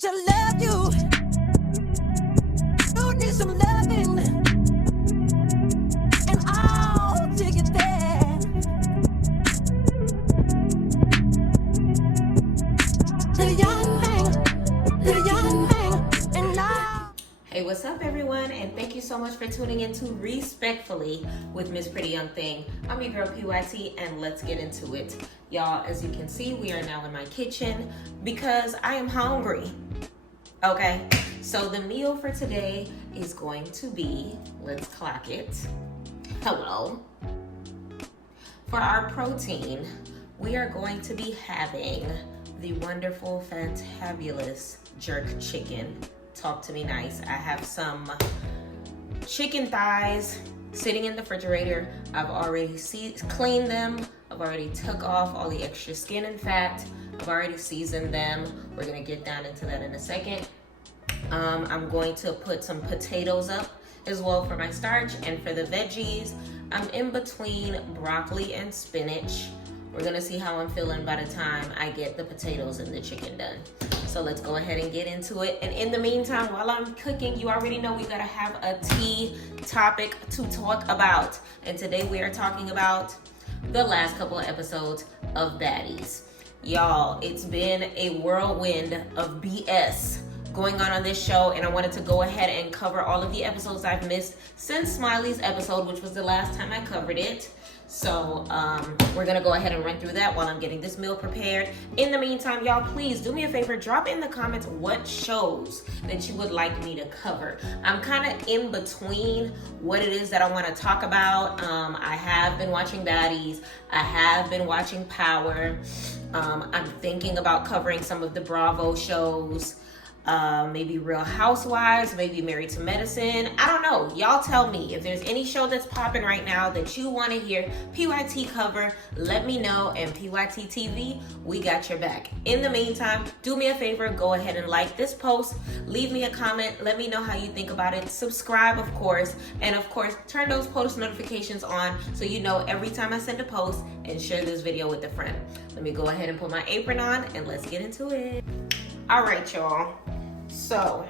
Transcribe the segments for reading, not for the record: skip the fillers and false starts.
to love you. You need some loving, and I'll take it there. Little young thing, little young thing, and now. Hey, what's up, everyone? And thank you so much for tuning in to Respectfully with Miss Pretty Young Thing. I'm your girl PYT, and let's get into it. Y'all, as you can see, we are now in my kitchen because I am hungry. Okay, so the meal for today is going to be, let's clock it. Hello. For our protein, we are going to be having the wonderful, fantabulous jerk chicken. Talk to me nice. I have some chicken thighs sitting in the refrigerator. I've already cleaned them. I've already took off all the extra skin and fat. I've already seasoned them. We're gonna get down into that in a second. I'm going to put some potatoes up as well for my starch, and for the veggies, I'm in between broccoli and spinach. We're gonna see how I'm feeling by the time I get the potatoes and the chicken done. So let's go ahead and get into it. And in the meantime, while I'm cooking, you already know we gotta have a tea topic to talk about. And today we are talking about the last couple of episodes of Baddies. Y'all, it's been a whirlwind of BS going on this show, and I wanted to go ahead and cover all of the episodes I've missed since Smiley's episode, which was the last time I covered it. So we're gonna go ahead and run through that while I'm getting this meal prepared. In the meantime, y'all, please do me a favor, drop in the comments what shows that you would like me to cover. I'm kind of in between what it is that I want to talk about. I have been watching Baddies. I have been watching Power. I'm thinking about covering some of the Bravo shows. Maybe Real Housewives, maybe Married to Medicine. I don't know. Y'all tell me if there's any show that's popping right now that you want to hear PYT cover. Let me know, and PYT TV, we got your back. In the meantime, do me a favor, go ahead and like this post, leave me a comment, let me know how you think about it, subscribe, of course, and of course, turn those post notifications on so you know every time I send a post, and share this video with a friend. Let me go ahead and put my apron on, and let's get into it. All right, y'all. So,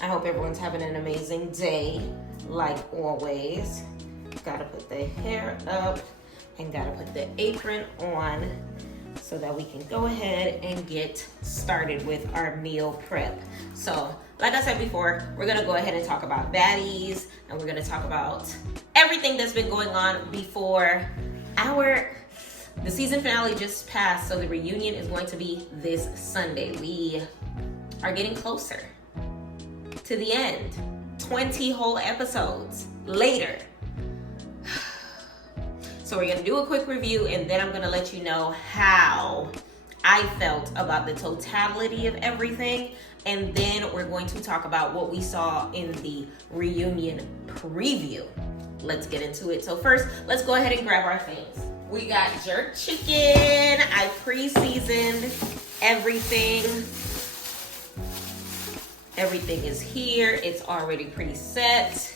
I hope everyone's having an amazing day, like always. Gotta put the hair up and gotta put the apron on so that we can go ahead and get started with our meal prep. So, like I said before, we're gonna go ahead and talk about Baddies, and we're gonna talk about everything that's been going on before the season finale just passed, so the reunion is going to be this Sunday. We are getting closer to the end. 20 whole episodes later. So we're gonna do a quick review, and then I'm gonna let you know how I felt about the totality of everything. And then we're going to talk about what we saw in the reunion preview. Let's get into it. So first, let's go ahead and grab our things. We got jerk chicken. I pre-seasoned everything. Everything is here. It's already preset.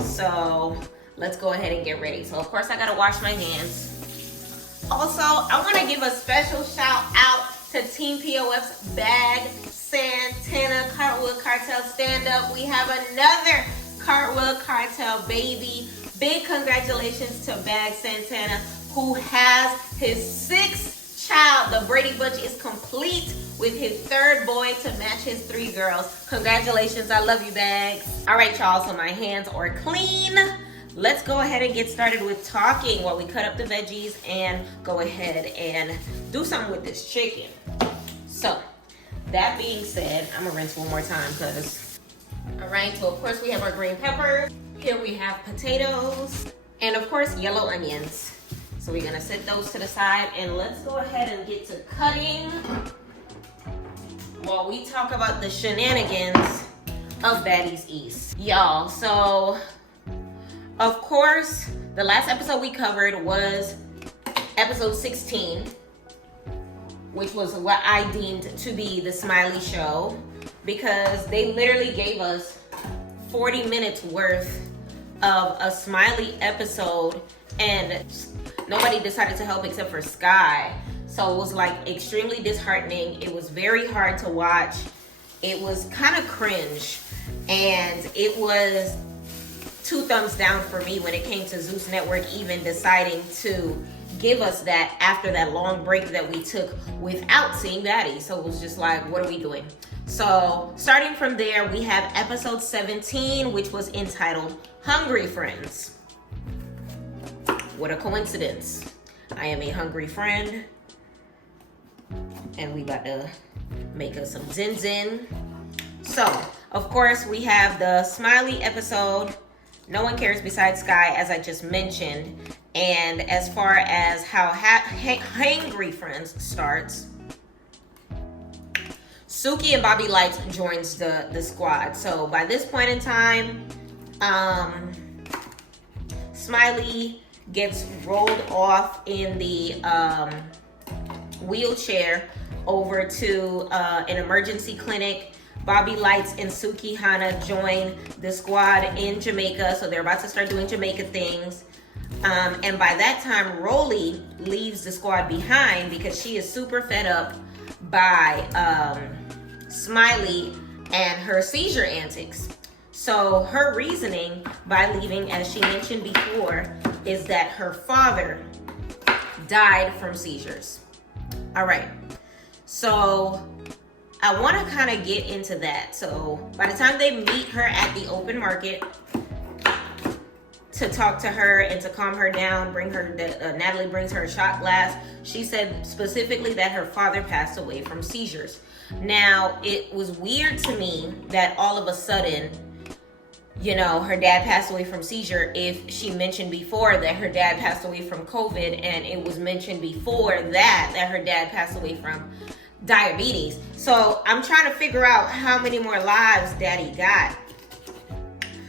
So let's go ahead and get ready. So of course I gotta wash my hands. Also, I wanna give a special shout out to Team POF's Bag Santana Cartwheel Cartel stand up. We have another Cartwheel Cartel baby. Big congratulations to Bag Santana, who has his 6th child. The Brady Bunch is complete with his 3rd boy to match his 3 girls. Congratulations, I love you, Bags. All right, y'all, so my hands are clean. Let's go ahead and get started with talking while we cut up the veggies and go ahead and do something with this chicken. So, that being said, I'm gonna rinse one more time all right, so of course we have our green peppers. Here we have potatoes, and of course, yellow onions. So we're gonna set those to the side, and let's go ahead and get to cutting while we talk about the shenanigans of Baddies East. Y'all, so of course, the last episode we covered was episode 16, which was what I deemed to be the Smiley show, because they literally gave us 40 minutes worth of a Smiley episode, and nobody decided to help except for Sky. So it was like extremely disheartening. It was very hard to watch. It was kind of cringe. And it was 2 thumbs down for me when it came to Zeus Network even deciding to give us that after that long break that we took without seeing Baddies. So it was just like, what are we doing? So starting from there, we have episode 17, which was entitled Hungry Friends. What a coincidence. I am a hungry friend, and we about to make us some zin. So, of course, we have the Smiley episode, No One Cares Besides Sky, as I just mentioned. And as far as how Hangry Friends starts, Suki and Bobby Lights joins the squad. So by this point in time, Smiley gets rolled off in the wheelchair over to an emergency clinic. Bobby Lights and Suki Hana join the squad in Jamaica, so they're about to start doing Jamaica things. And by that time, Rolly leaves the squad behind because she is super fed up by Smiley and her seizure antics. So her reasoning by leaving, as she mentioned before, is that her father died from seizures. All right, so I want to kind of get into that. So by the time they meet her at the open market to talk to her and to calm her down, Natalie brings her a shot glass. She said specifically that her father passed away from seizures. Now, it was weird to me that all of a sudden, you know, her dad passed away from seizure if she mentioned before that her dad passed away from COVID, and it was mentioned before that her dad passed away from diabetes. So I'm trying to figure out how many more lives daddy got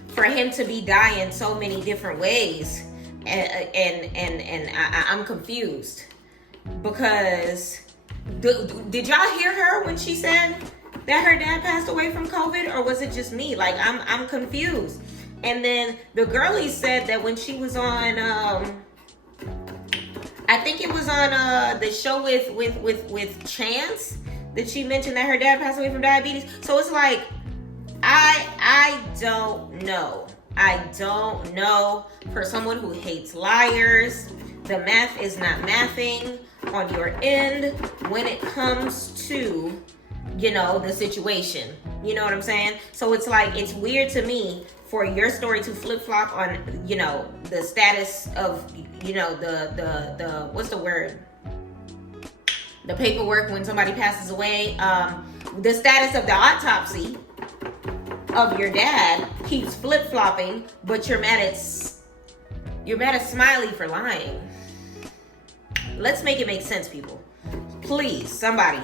for him to be dying so many different ways. And I'm confused because did y'all hear her when she said that her dad passed away from COVID, or was it just me? Like, I'm confused. And then the girlie said that when she was on I think it was on the show with Chance, that she mentioned that her dad passed away from diabetes. So it's like, I don't know. I don't know. For someone who hates liars, the math is not mathing on your end when it comes to, you know, the situation. You know what I'm saying? So it's like, it's weird to me for your story to flip-flop on, you know, the status of, you know, the what's the word? The paperwork when somebody passes away. The status of the autopsy of your dad keeps flip-flopping, but you're mad at Smiley for lying. Let's make it make sense, people. Please, somebody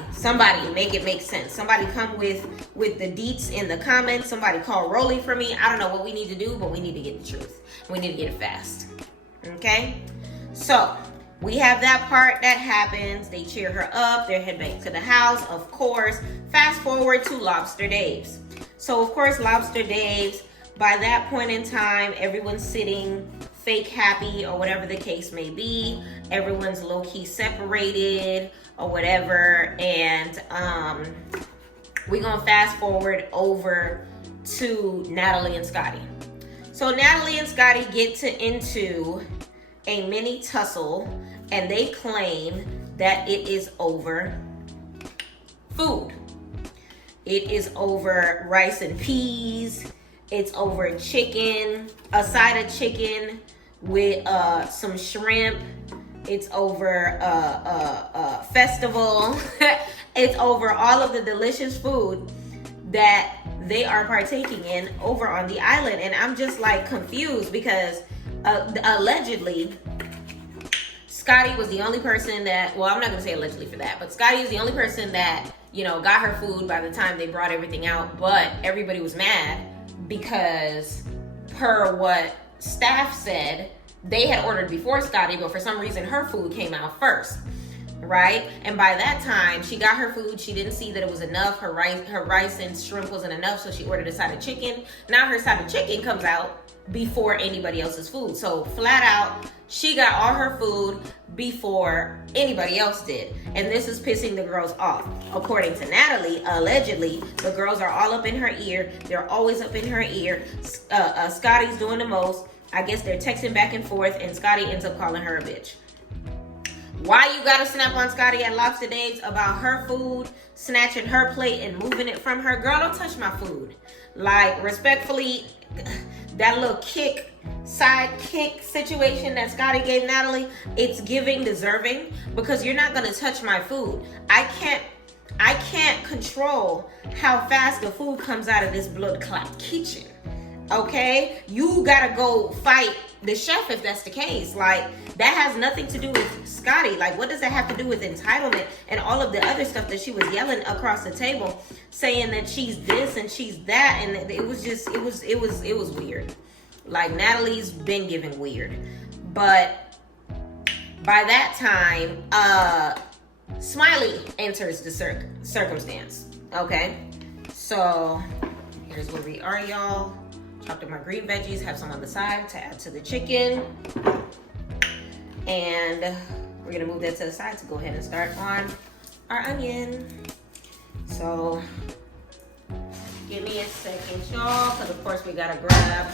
make it make sense. Somebody come with the deets in the comments. Somebody call Rolly for me. I don't know what we need to do, but we need to get the truth. We need to get it fast. Okay? So, we have that part that happens. They cheer her up. They head back to the house. Of course, fast forward to Lobster Dave's. So, of course, Lobster Dave's, by that point in time, everyone's sitting fake happy or whatever the case may be. Everyone's low-key separated or whatever. And we're going to fast forward over to Natalie and Scotty. So Natalie and Scotty get into a mini tussle, and they claim that it is over food. It is over rice and peas. It's over chicken, a side of chicken with some shrimp. It's over a festival. It's over all of the delicious food that they are partaking in over on the island. And I'm just like confused because allegedly, Scotty was the only person that, well, I'm not gonna say allegedly for that, but Scotty is the only person that, you know, got her food by the time they brought everything out. But everybody was mad because per what staff said, they had ordered before Scotty, but for some reason her food came out first. right? And by that time, she got her food. She didn't see that it was enough. Her rice and shrimp wasn't enough, so she ordered a side of chicken. Now her side of chicken comes out before anybody else's food. So flat out, she got all her food before anybody else did. And this is pissing the girls off. According to Natalie, allegedly, the girls are all up in her ear. They're always up in her ear. Scotty's doing the most. I guess they're texting back and forth, and Scotty ends up calling her a bitch. Why you gotta snap on Scotty at Lobster Days about her food, snatching her plate and moving it from her? Girl, don't touch my food. Like, respectfully, that little side kick situation that Scotty gave Natalie, it's giving deserving, because you're not gonna touch my food. I can't control how fast the food comes out of this blood clot kitchen. Okay? You gotta go fight the chef if that's the case. Like, that has nothing to do with Scotty. Like, what does that have to do with entitlement and all of the other stuff that she was yelling across the table, saying that she's this and she's that, and it was weird. Like, Natalie's been giving weird. But by that time, Smiley enters the circumstance. Okay? So, here's where we are, y'all. Chopped up my green veggies, have some on the side to add to the chicken. And we're gonna move that to the side to go ahead and start on our onion. So, give me a second, y'all, because of course we gotta grab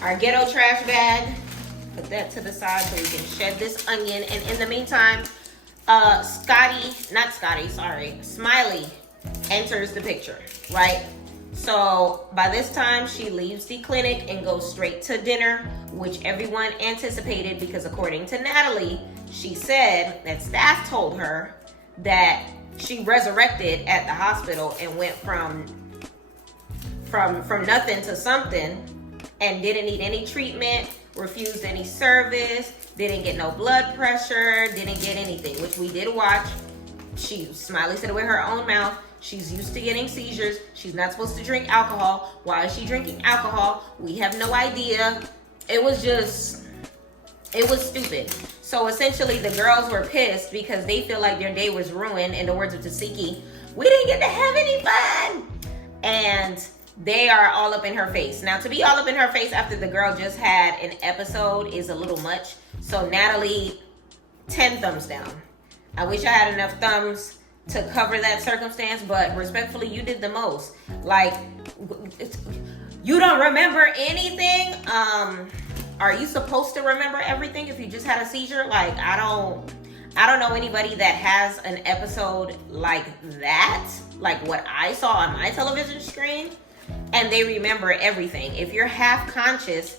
our ghetto trash bag. Put that to the side so we can shed this onion. And in the meantime, Smiley enters the picture, right? So by this time, she leaves the clinic and goes straight to dinner, which everyone anticipated, because according to Natalie, she said that staff told her that she resurrected at the hospital and went from nothing to something, and didn't need any treatment, refused any service, didn't get no blood pressure, didn't get anything, which we did watch. Smiley said it with her own mouth. She's used to getting seizures. She's not supposed to drink alcohol. Why is she drinking alcohol? We have no idea. It was stupid. So essentially, the girls were pissed because they feel like their day was ruined. In the words of Tasiki, we didn't get to have any fun. And they are all up in her face. Now, to be all up in her face after the girl just had an episode is a little much. So Natalie, 10 thumbs down. I wish I had enough thumbs to cover that circumstance, but respectfully, you did the most. Like, you don't remember anything? Are you supposed to remember everything if you just had a seizure? Like, I don't know anybody that has an episode like that, like what I saw on my television screen, and they remember everything. If you're half conscious,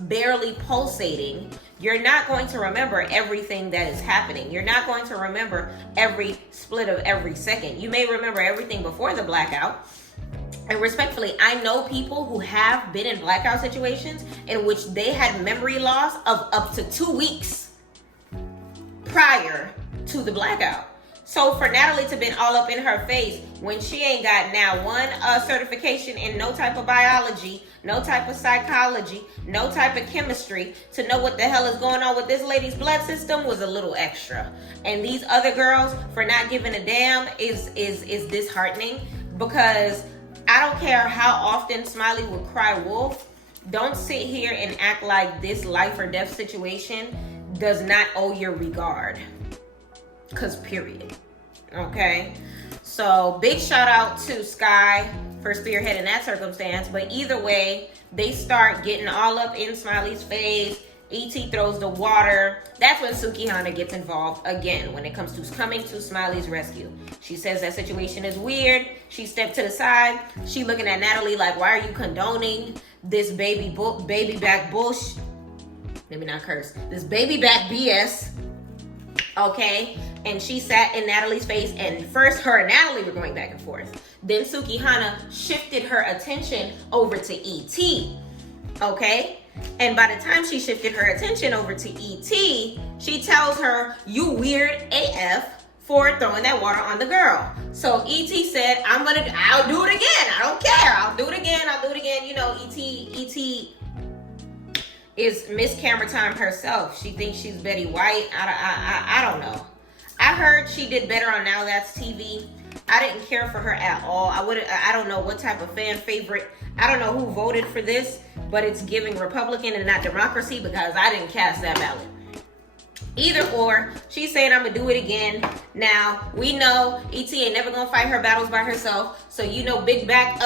barely pulsating, you're not going to remember everything that is happening. You're not going to remember every split of every second. You may remember everything before the blackout. And respectfully, I know people who have been in blackout situations in which they had memory loss of up to 2 weeks prior to the blackout. So for Natalie to been all up in her face when she ain't got now one certification in no type of biology, no type of psychology, no type of chemistry, to know what the hell is going on with this lady's blood system was a little extra. And these other girls, for not giving a damn, is disheartening, because I don't care how often Smiley would cry wolf. Don't sit here and act like this life or death situation does not owe your regard. Cause period. Okay. So big shout out to Sky for spearheading that circumstance. But either way, they start getting all up in Smiley's face. E.T. throws the water. That's when Sukihana gets involved again when it comes to coming to Smiley's rescue. She says that situation is weird. She stepped to the side. She looking at Natalie like, why are you condoning this baby back bush? Let me not curse. This baby back BS. Okay? And she sat in Natalie's face, and first her and Natalie were going back and forth. Then Sukihana shifted her attention over to E.T. Okay? And by the time she shifted her attention over to E.T., she tells her, you weird AF for throwing that water on the girl. So E.T. said, I'll do it again. I don't care. I'll do it again. You know, is Miss Camera Time herself. She thinks she's Betty White. I don't know. I heard she did better on Now That's TV. I didn't care for her at all. I don't know what type of fan favorite. I don't know who voted for this, but it's giving Republican and not democracy because I didn't cast that ballot. Either or, she's saying I'm gonna do it again. Now we know ET ain't never gonna fight her battles by herself. So you know, big back,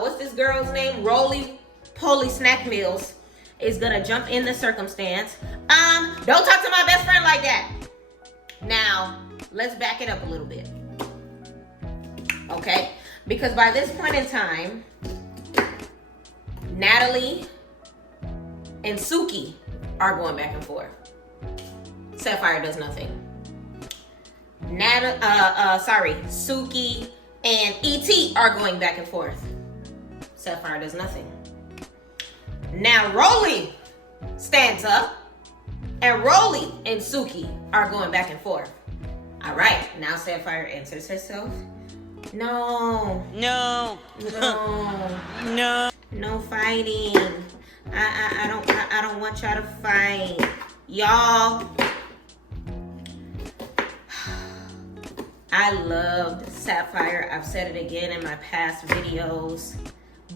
what's this girl's name? Roly Poly Snack Meals is gonna jump in the circumstance. Don't talk to my best friend like that. Now let's back it up a little bit, okay? Because by this point in time, Natalie and Suki are going back and forth. Sapphire does nothing. Suki and ET are going back and forth. Sapphire does nothing. Now Rolly stands up, and Rolly and Suki are going back and forth. All right, now Sapphire answers herself. No fighting. I don't want y'all to fight, y'all. I loved Sapphire. I've said it again in my past videos,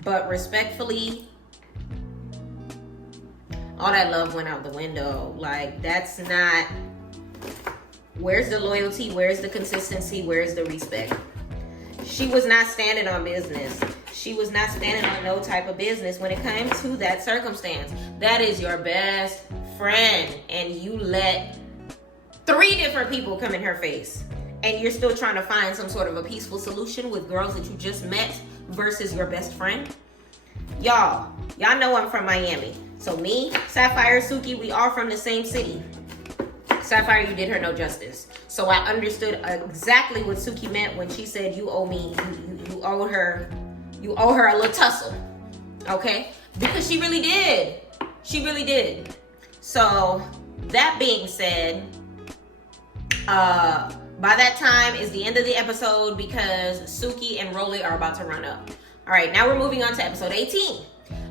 but respectfully, all that love went out the window. Like, that's not. Where's the loyalty? Where's the consistency? Where's the respect? She was not standing on business. She was not standing on no type of business when it came to that circumstance. That is your best friend, and you let 3 different people come in her face, and you're still trying to find some sort of a peaceful solution with girls that you just met versus your best friend. Y'all know I'm from Miami. So me, Sapphire, Suki, we all from the same city. Sapphire, you did her no justice. So I understood exactly what Suki meant when she said you owe me, you owe her a little tussle. Okay? Because she really did. She really did. So that being said, by that time is the end of the episode because Suki and Rolly are about to run up. All right, now we're moving on to episode 18.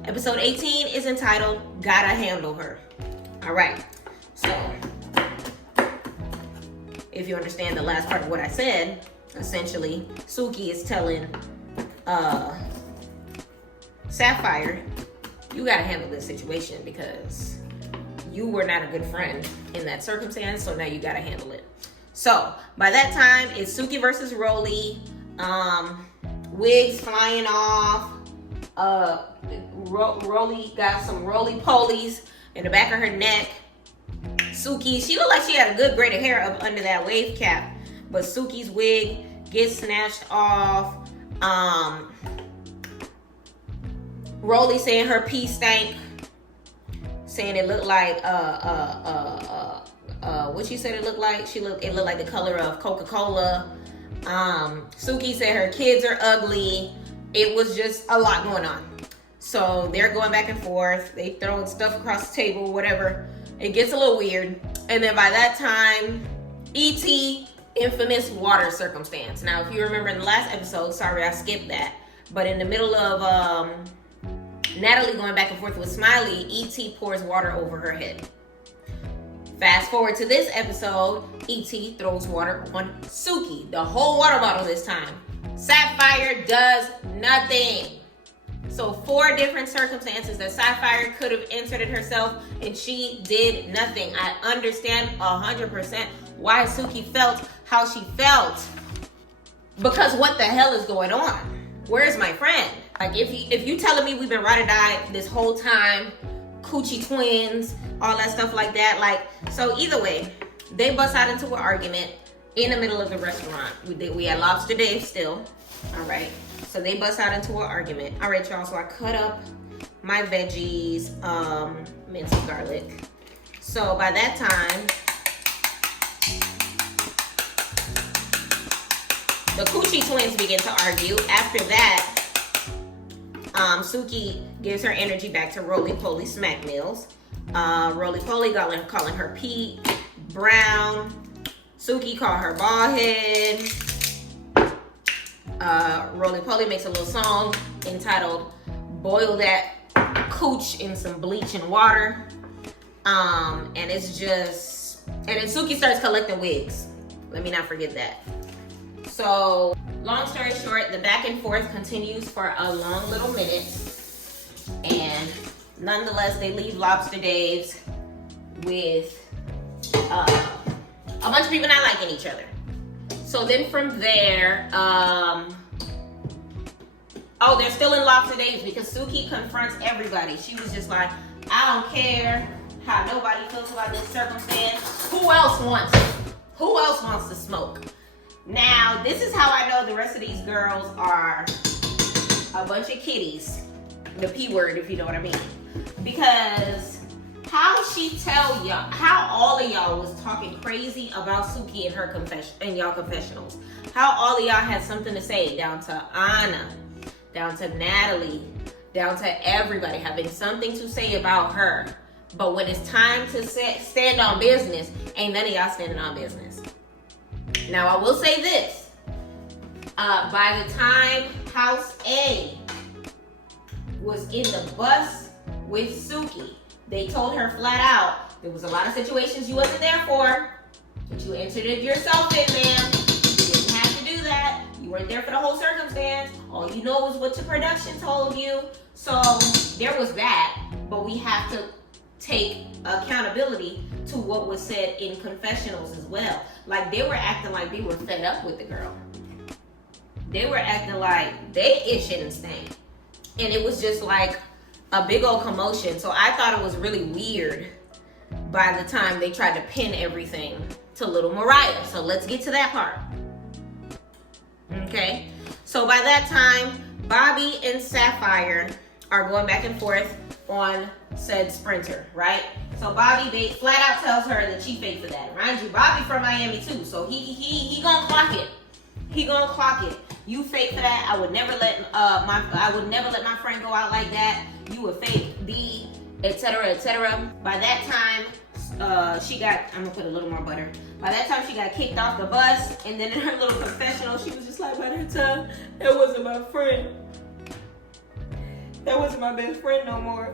Episode 18 is entitled Gotta Handle Her. All right, so if you understand the last part of what I said, essentially, Suki is telling Sapphire, you gotta handle this situation because you were not a good friend in that circumstance, so now you gotta handle it. So by that time, it's Suki versus Rolly. Wigs flying off. Rolly got some roly-polies in the back of her neck. Suki, she looked like she had a good braid of hair up under that wave cap, but Suki's wig gets snatched off. Rolly saying her pee stank, saying it looked like what she said it looked like. It looked like the color of Coca-Cola. Suki said her kids are ugly. It was just a lot going on. So they're going back and forth. They throwing stuff across the table, whatever. It gets a little weird. And then by that time, E.T. infamous water circumstance. Now, if you remember in the last episode, sorry I skipped that, but in the middle of Natalie going back and forth with Smiley, E.T. pours water over her head. Fast forward to this episode, E.T. throws water on Suki, the whole water bottle this time. Sapphire does nothing. So 4 different circumstances that Sapphire could have inserted herself, and she did nothing. I understand 100% why Suki felt how she felt. Because what the hell is going on? Where's my friend? Like, if you telling me we've been ride or die this whole time, coochie twins, all that stuff like that, like, so either way, they bust out into an argument in the middle of the restaurant. We had Lobster Dave still. All right. So they bust out into an argument. All right, y'all. So I cut up my veggies, minced garlic. So by that time, the coochie twins begin to argue. After that, Suki gives her energy back to Roly Poly Smack Meals. Roly Poly calling her Pete Brown. Suki called her bald head. Roly Poly makes a little song entitled Boil That cooch in some bleach and water. And it's just, and then Suki starts collecting wigs. Let me not forget that. So, long story short, the back and forth continues for a long little minute. And nonetheless, they leave Lobster Dave's with a bunch of people not liking each other. So then from there, oh, they're still in Lobster Dave's because Suki confronts everybody. She was just like, I don't care how nobody feels about this circumstance. Who else wants it? Who else wants to smoke? Now, this is how I know the rest of these girls are a bunch of kitties. The P word, if you know what I mean. Because how she tell y'all, how all of y'all was talking crazy about Suki and her y'all confessionals. How all of y'all had something to say, down to Anna, down to Natalie, down to everybody having something to say about her. But when it's time to stand on business, ain't none of y'all standing on business. Now, I will say this. By the time House A was in the bus with Suki, they told her flat out, there was a lot of situations you wasn't there for, but you entered it yourself in, ma'am. You didn't have to do that. You weren't there for the whole circumstance. All you know is what your production told you. So there was that, but we have to take accountability to what was said in confessionals as well. Like, they were acting like they were fed up with the girl. They were acting like they itching and staying. And it was just like a big old commotion. So I thought it was really weird by the time they tried to pin everything to little Mariah. So let's get to that part. Okay. So by that time, Bobby and Sapphire are going back and forth on said Sprinter, right? So Bobby flat out tells her that she paid for that. Mind you, Bobby from Miami too, so he gonna clock it. He gonna clock it. You fake for that. I would never let my friend go out like that. You a fake B, etc., etc. By that time, she got, I'm gonna put a little more butter. By that time, she got kicked off the bus, and then in her little confessional, she was just like, by that time, that wasn't my friend. That wasn't my best friend no more.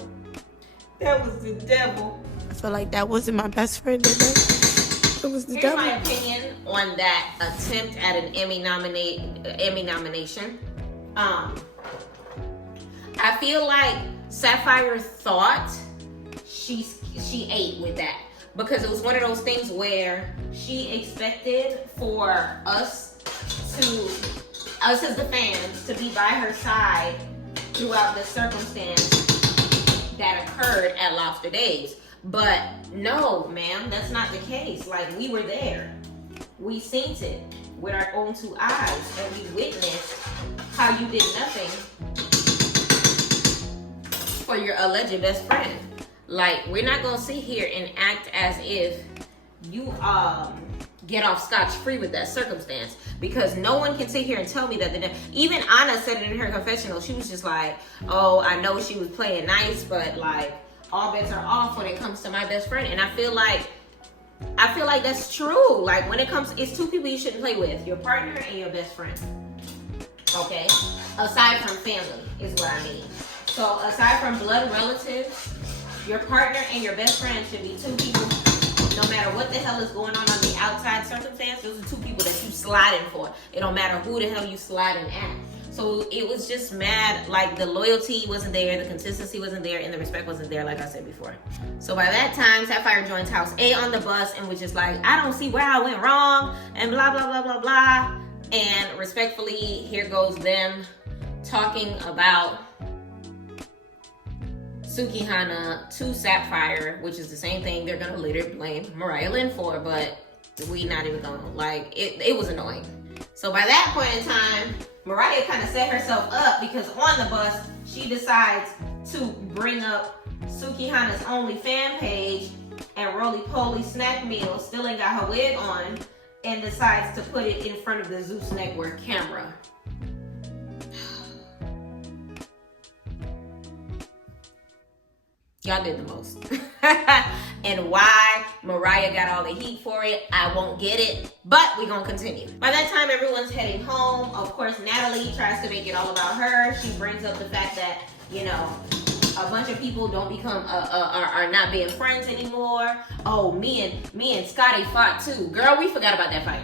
That was the devil. I feel like that wasn't my best friend today. It was the Here's devil. my opinion on that attempt at an Emmy nomination. I feel like Sapphire thought she ate with that, because it was one of those things where she expected for us as the fans to be by her side throughout the circumstance that occurred at Lobster Days. But no, ma'am, that's not the case. Like, we were there. We seen it with our own two eyes, and we witnessed how you did nothing for your alleged best friend. Like, we're not gonna sit here and act as if you get off scotch-free with that circumstance, because no one can sit here and tell me that. Even Anna said it in her confessional. She was just like, oh, I know she was playing nice, but like, all bets are off when it comes to my best friend. And I feel like that's true. Like, when it comes, it's two people you shouldn't play with: your partner and your best friend. Okay? Aside from family is what I mean. So aside from blood relatives, your partner and your best friend should be two people. No matter what the hell is going on the outside circumstance, those are two people that you sliding for. It don't matter who the hell you sliding at. So it was just mad, like the loyalty wasn't there, the consistency wasn't there, and the respect wasn't there, like I said before. So by that time, Sapphire joins House A on the bus and was just like, I don't see where I went wrong, and blah, blah, blah, blah, blah. And respectfully, here goes them talking about Sukihana to Sapphire, which is the same thing they're gonna later blame Mariah Lynn for, but we not even gonna, like, it was annoying. So by that point in time, Mariah kind of set herself up, because on the bus, she decides to bring up Sukihana's OnlyFans page and Roly Poly Snack Meal, still ain't got her wig on, and decides to put it in front of the Zeus Network camera. Y'all did the most. And why Mariah got all the heat for it, I won't get it, but we're gonna continue. By that time, everyone's heading home. Of course, Natalie tries to make it all about her. She brings up the fact that, you know, a bunch of people don't become are not being friends anymore. Oh, me and Scotty fought too. Girl, we forgot about that fight.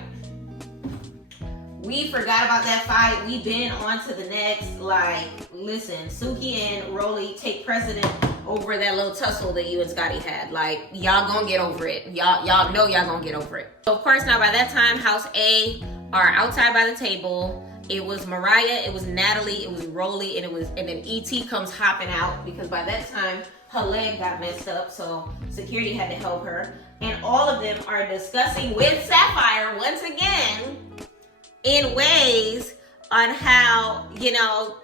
We forgot about that fight. We've been on to the next. Like, listen, Suki and Rolly take precedent over that little tussle that you and Scotty had. Like, y'all gonna get over it. Y'all know y'all gonna get over it. So of course, now by that time, House A are outside by the table. It was Mariah, it was Natalie, it was Rolly, and then E.T. comes hopping out because by that time her leg got messed up, so security had to help her. And all of them are discussing with Sapphire once again in ways on how, you know,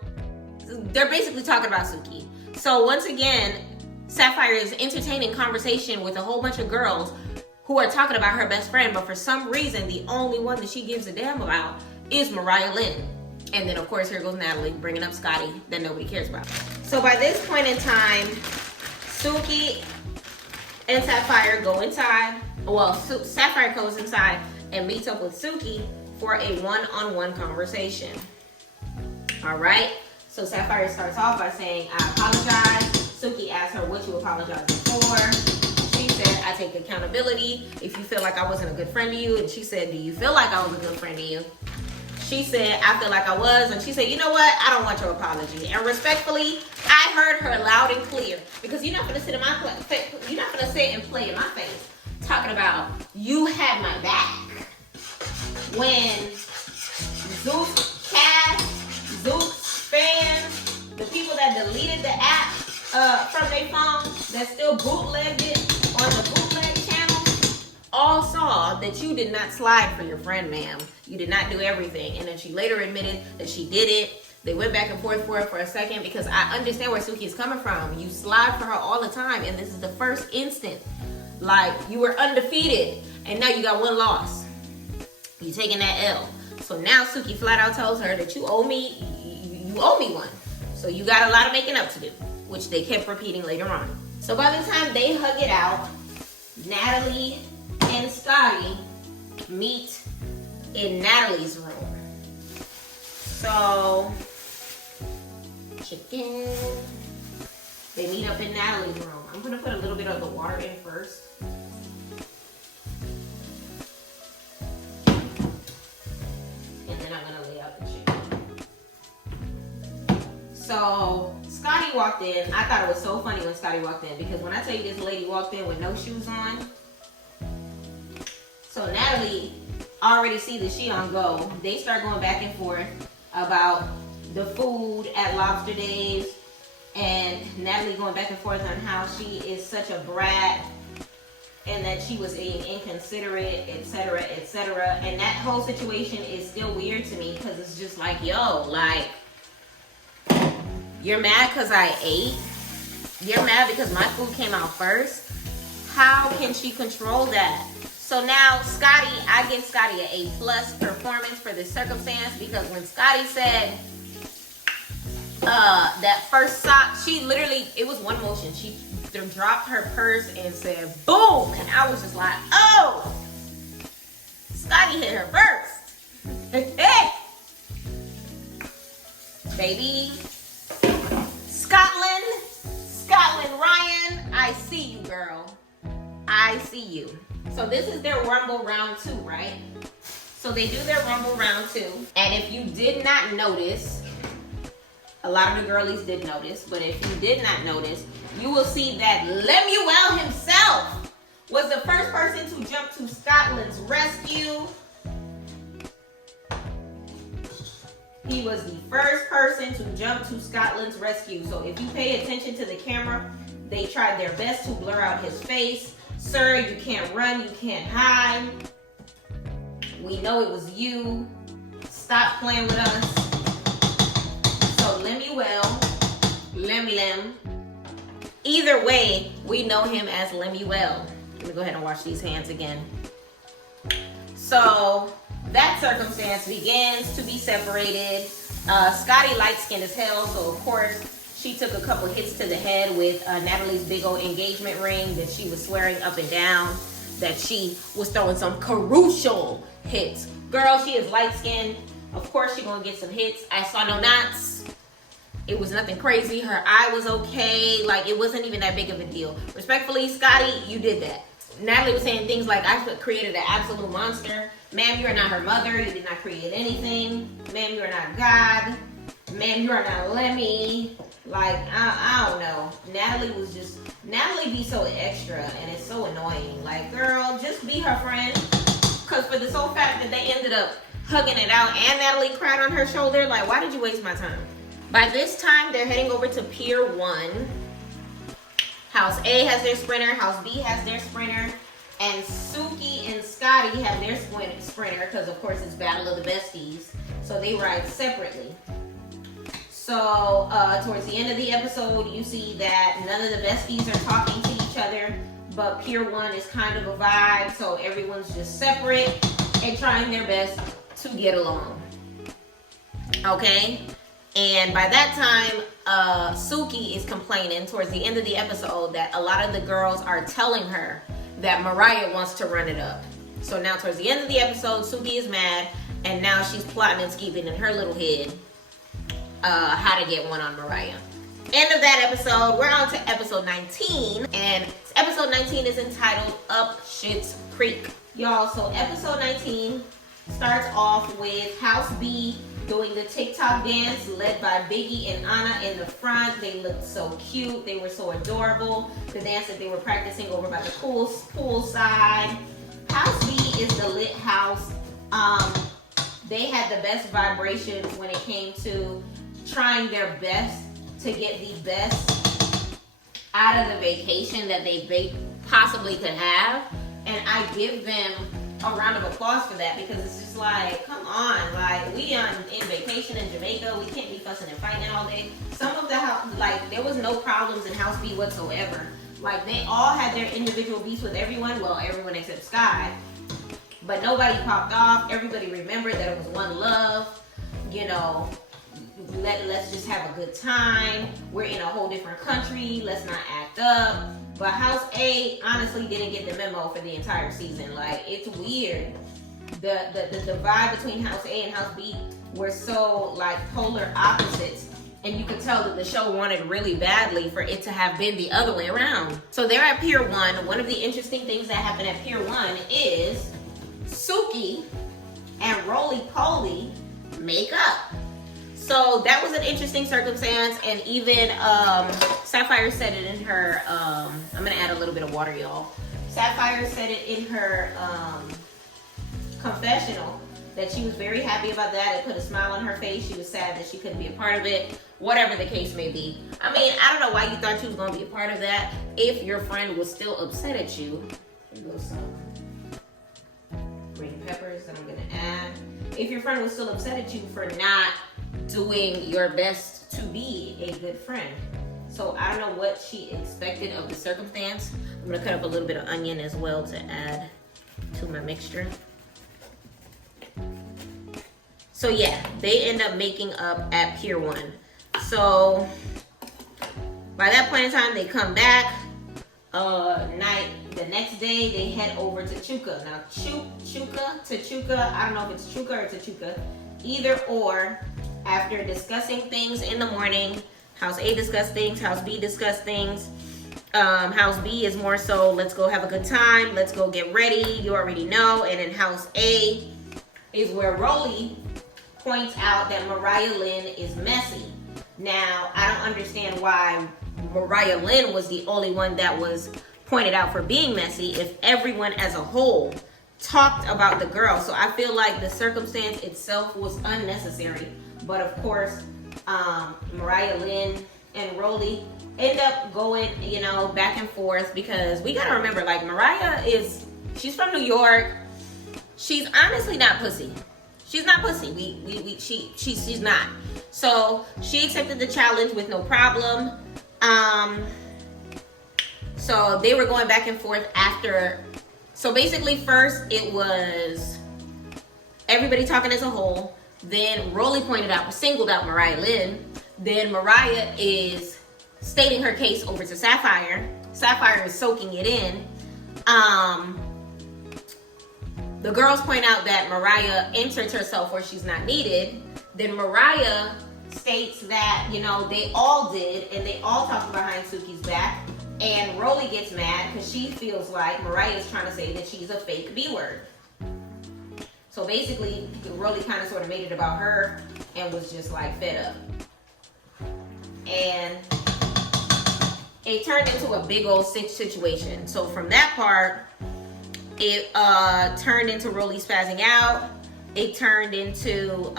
they're basically talking about Suki. So once again, Sapphire is entertaining conversation with a whole bunch of girls who are talking about her best friend, but for some reason, the only one that she gives a damn about is Mariah Lynn. And then of course, here goes Natalie bringing up Scotty that nobody cares about. So by this point in time, Suki and Sapphire go inside. Well, Sapphire goes inside and meets up with Suki for a one-on-one conversation. All right. So Sapphire starts off by saying, I apologize. Suki asks her what you apologizing for. She said, I take accountability. If you feel like I wasn't a good friend to you. And she said, do you feel like I was a good friend to you? She said, I feel like I was. And she said, you know what? I don't want your apology. And respectfully, I heard her loud and clear. Because you're not going to sit in my face. You're not going to sit and play in my face talking about you had my back. When Zook cast, Zook's fans, the people that deleted the app from their phone, that still bootlegged it on the bootleg channel, all saw that you did not slide for your friend, ma'am. You did not do everything. And then she later admitted that she did it. They went back and forth for it for a second because I understand where Suki is coming from. You slide for her all the time, and this is the first instance. Like, you were undefeated, and now you got one loss. You taking that L. So now Suki flat out tells her that you owe me one. So you got a lot of making up to do, which they kept repeating later on. So by the time they hug it out, Natalie and Scotty meet in Natalie's room. So, chicken. They meet up in Natalie's room. I'm gonna put a little bit of the water in first. And then I'm gonna lay out the chicken. So, Scotty walked in. I thought it was so funny when Scotty walked in because when I tell you this lady walked in with no shoes on, so Natalie already see that she on go. They start going back and forth about the food at Lobster Days, and Natalie going back and forth on how she is such a brat and that she was being inconsiderate, etc., etc. And that whole situation is still weird to me because it's just like, yo, like, you're mad because I ate? You're mad because my food came out first? How can she control that? So now Scotty, I give Scotty an A+ performance for this circumstance because when Scotty said that first sock, she literally, it was one motion. She dropped her purse and said, boom! And I was just like, oh! Scotty hit her first. Baby. Scotland, Ryan, I see you, girl. I see you. So this is their Rumble round 2, right? So they do their Rumble round 2. And if you did not notice, a lot of the girlies did notice, but if you did not notice, you will see that Lemuel himself was the first person to jump to Scotland's rescue. He was the first person to jump to Scotland's rescue. So if you pay attention to the camera, they tried their best to blur out his face. Sir, you can't run, you can't hide. We know it was you. Stop playing with us. So Lemuel, Lem. Either way, we know him as Lemuel. Let me go ahead and wash these hands again. So that circumstance begins to be separated. Scotty light-skinned as hell, so of course she took a couple hits to the head with Natalie's big old engagement ring that she was swearing up and down that she was throwing some crucial hits. Girl, she is light-skinned. Of course she gonna get some hits. I saw no knots. It was nothing crazy. Her eye was okay. Like, it wasn't even that big of a deal. Respectfully, Scotty, you did that. Natalie was saying things like, I created an absolute monster. Ma'am, you are not her mother. You did not create anything. Ma'am, you are not God. Ma'am, you are not Lemmy. Like, I don't know. Natalie be so extra, and it's so annoying. Like, girl, just be her friend. Because for the sole fact that they ended up hugging it out and Natalie cried on her shoulder, like, why did you waste my time? By this time, they're heading over to Pier 1. House A has their sprinter, House B has their sprinter, and Suki and Scotty have their sprinter because, of course, it's Battle of the Besties. So they ride separately. So towards the end of the episode, you see that none of the besties are talking to each other, but Pier 1 is kind of a vibe, so everyone's just separate and trying their best to get along. Okay? And by that time, Suki is complaining towards the end of the episode that a lot of the girls are telling her that Mariah wants to run it up. So now towards the end of the episode, Suki is mad, and now she's plotting and scheming in her little head how to get one on Mariah. End of that episode. We're on to episode 19, and episode 19 is entitled Up Schitt's Creek. Y'all, so episode 19 starts off with House B doing the TikTok dance led by Biggie and Anna in the front. They looked so cute. They were so adorable. The dance that they were practicing over by the pool side. House B is the lit house. They had the best vibrations when it came to trying their best to get the best out of the vacation that they possibly could have. And I give them a round of applause for that, because it's just like, come on, like, we in vacation in Jamaica, we can't be fussing and fighting all day. Some of the house, like, there was no problems in House B whatsoever. Like, they all had their individual beefs with everyone, well, everyone except Sky, but nobody popped off. Everybody remembered that it was one love, you know. Let's just have a good time. We're in a whole different country. Let's not act up. But House A honestly didn't get the memo for the entire season. Like, it's weird. The vibe between House A and House B were so like polar opposites. And you could tell that the show wanted really badly for it to have been the other way around. So they're at Pier 1. One of the interesting things that happened at Pier 1 is Suki and Roly Poly make up. So that was an interesting circumstance, and even Sapphire said it in her, I'm gonna add a little bit of water, y'all. Sapphire said it in her confessional that she was very happy about that. It put a smile on her face. She was sad that she couldn't be a part of it, whatever the case may be. I mean, I don't know why you thought you was gonna be a part of that if your friend was still upset at you. Here goes some green peppers that I'm gonna add. If your friend was still upset at you for not doing your best to be a good friend. So I don't know what she expected of the circumstance. I'm gonna cut up a little bit of onion as well to add to my mixture. So yeah, they end up making up at Pier 1. So by that point in time, they come back. The next day they head over to Chuka. Now Chuka, I don't know if it's Chuka or Tachuka. Either or. After discussing things in the morning, House A discussed things, House B discussed things. House B is more so, let's go have a good time, let's go get ready, you already know. And then House A is where Rolly points out that Mariah Lynn is messy. Now, I don't understand why Mariah Lynn was the only one that was pointed out for being messy if everyone as a whole talked about the girl. So I feel like the circumstance itself was unnecessary. But of course, Mariah Lynn and Rolly end up going, you know, back and forth, because we gotta remember, like, Mariah she's from New York. She's honestly not pussy. She's not pussy. She's not. So she accepted the challenge with no problem. So they were going back and forth after. So basically, first it was everybody talking as a whole. Then Rolly singled out Mariah Lynn. Then Mariah is stating her case over to Sapphire. Sapphire is soaking it in. The girls point out that Mariah entered herself where she's not needed. Then Mariah states that, you know, they all did, and they all talked behind Suki's back. And Rolly gets mad because she feels like Mariah is trying to say that she's a fake B-word. So basically, Rolly kind of sort of made it about her and was just like fed up. And it turned into a big old situation. So from that part, it turned into Rolly spazzing out. It turned into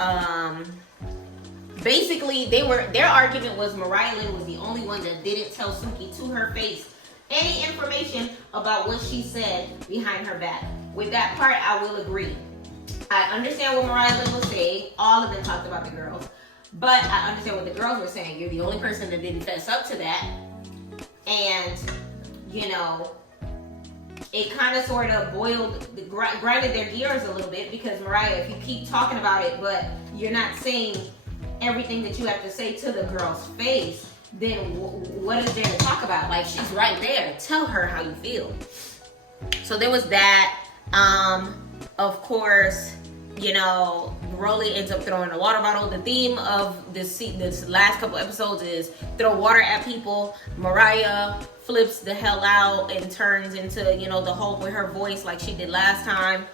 basically their argument was Mariah Lynn was the only one that didn't tell Suki to her face any information about what she said behind her back. With that part, I will agree. I understand what Mariah Lynn was saying. All of them talked about the girls. But I understand what the girls were saying. You're the only person that didn't fess up to that. And, you know, it kind of sort of grinded their gears a little bit, because Mariah, if you keep talking about it, but you're not saying everything that you have to say to the girl's face, then what is there to talk about? Like, she's right there. Tell her how you feel. So there was that. Of course, you know, Rolly ends up throwing a water bottle. The theme of this last couple episodes is throw water at people. Mariah flips the hell out and turns into, you know, the Hulk with her voice like she did last time.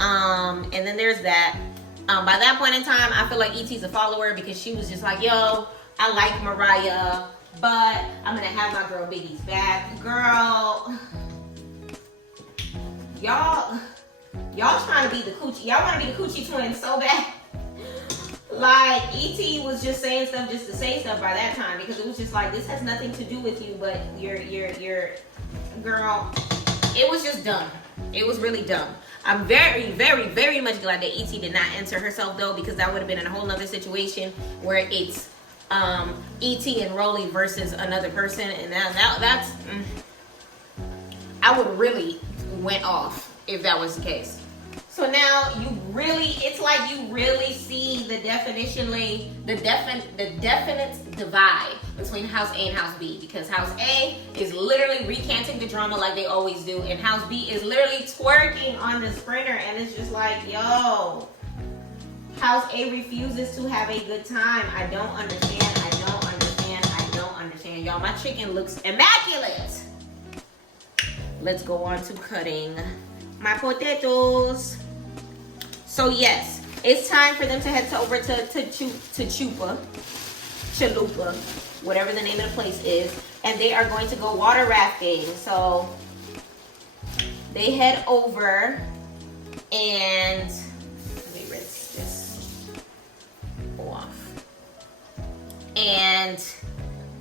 And then there's that. By that point in time, I feel like E.T.'s a follower, because she was just like, yo, I like Mariah, but I'm gonna have my girl Biggie's back. Girl, y'all trying to be the coochie. Y'all want to be the coochie twins so bad. Like, E.T. was just saying stuff just to say stuff by that time, because it was just like, this has nothing to do with you, but you're girl. It was just dumb. It was really dumb. I'm very, very, very much glad that E.T. did not answer herself, though, because that would have been in a whole nother situation where it's E.T. and Rolly versus another person, and that's I would really went off if that was the case. So now it's like you really see the definite divide between House A and House B, because House A is literally recanting the drama like they always do, and House B is literally twerking on the sprinter, and it's just like, yo, House A refuses to have a good time. I don't understand. Y'all, my chicken looks immaculate. Let's go on to cutting my potatoes. So yes, it's time for them to head over to Chalupa, whatever the name of the place is, and they are going to go water rafting. So they head over, and let me rinse this off. And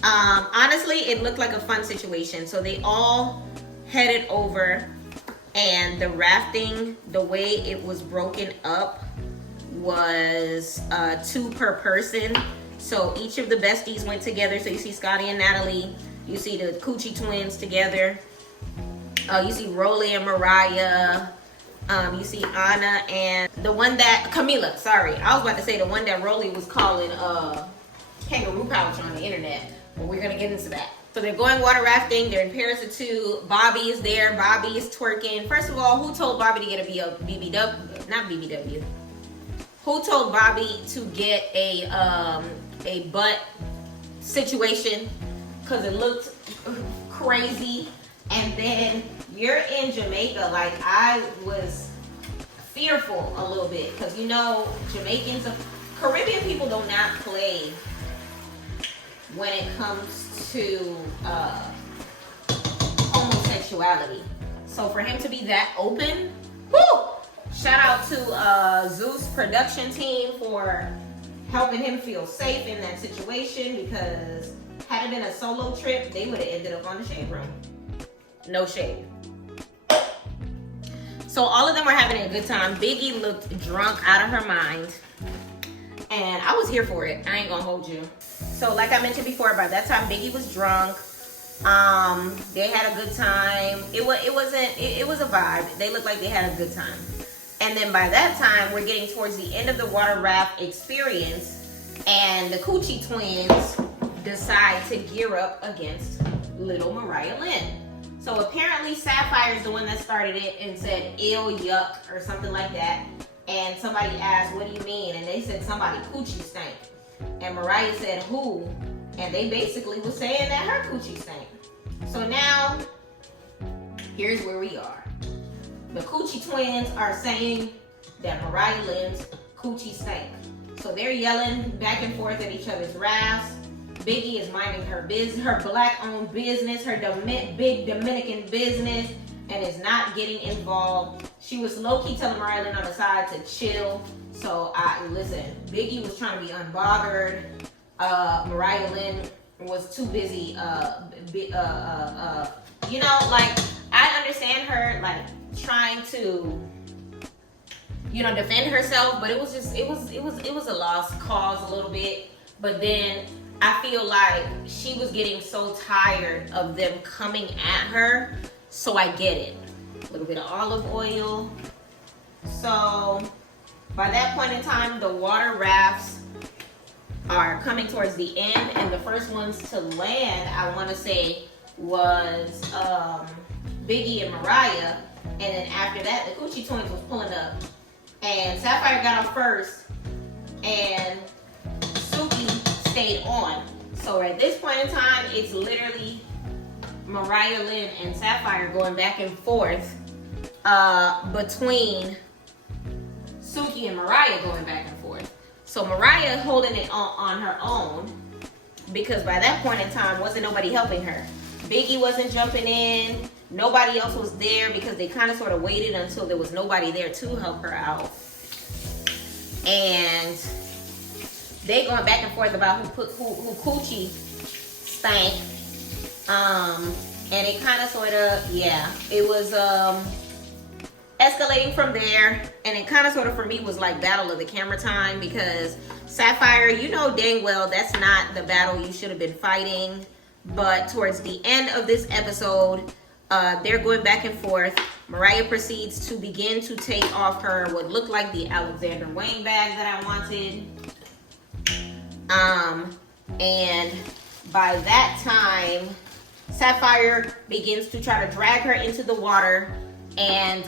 honestly, it looked like a fun situation. So they all headed over, and the rafting, the way it was broken up was 2 per person. So each of the besties went together. So you see Scotty and Natalie, you see the Coochie twins together, you see Rolly and Mariah, you see Anna and the one that Camila, sorry, I was about to say the one that Rolly was calling kangaroo pouch on the internet, but we're gonna get into that. So they're going water rafting. They're in pairs of 2. Bobby is there. Bobby is twerking. First of all, who told Bobby to get a BBW? Not BBW. Who told Bobby to get a butt situation? Because it looked crazy. And then you're in Jamaica. Like, I was fearful a little bit, because you know Jamaicans, Caribbean people do not play when it comes to homosexuality. So for him to be that open, whoo! Shout out to Zeus production team for helping him feel safe in that situation, because had it been a solo trip, they would have ended up on the shade room. No shade. So all of them were having a good time. Biggie looked drunk out of her mind, and I was here for it. I ain't gonna hold you. So like I mentioned before, by that time Biggie was drunk. They had a good time. It was a vibe. They looked like they had a good time. And then by that time, we're getting towards the end of the water raft experience, and the Coochie twins decide to gear up against little Mariah Lynn. So apparently Sapphire's the one that started it and said ill, yuck, or something like that. And somebody asked, what do you mean? And they said somebody coochie stank. And Mariah said, who? And they basically was saying that her coochie stank. So now, here's where we are. The Coochie twins are saying that Mariah Lynn's coochie stank. So they're yelling back and forth at each other's rafts. Biggie is minding her business, her black-owned business, her big Dominican business, and is not getting involved. She was low-key telling Mariah Lynn on the side to chill. So listen, Biggie was trying to be unbothered. Mariah Lynn was too busy, you know, like, I understand her, like, trying to, you know, defend herself, but it was just, it was a lost cause a little bit. But then I feel like she was getting so tired of them coming at her, so I get it. A little bit of olive oil. So by that point in time, the water rafts are coming towards the end, and the first ones to land, I want to say, was Biggie and Mariah. And then after that, the Coochie twins was pulling up, and Sapphire got off first, and Suki stayed on. So at this point in time, it's literally Mariah Lynn and Sapphire going back and forth between Suki and Mariah going back and forth. So Mariah holding it on her own, because by that point in time, wasn't nobody helping her. Biggie wasn't jumping in. Nobody else was there because they kind of sort of waited until there was nobody there to help her out. And they going back and forth about who coochie stank. And it kind of sort of, yeah, it was escalating from there. And it kind of sort of for me was like battle of the camera time, because Sapphire, you know dang well that's not the battle you should have been fighting. But towards the end of this episode, they're going back and forth. Mariah proceeds to begin to take off her what looked like the Alexander Wang bag that I wanted. And by that time, Sapphire begins to try to drag her into the water, and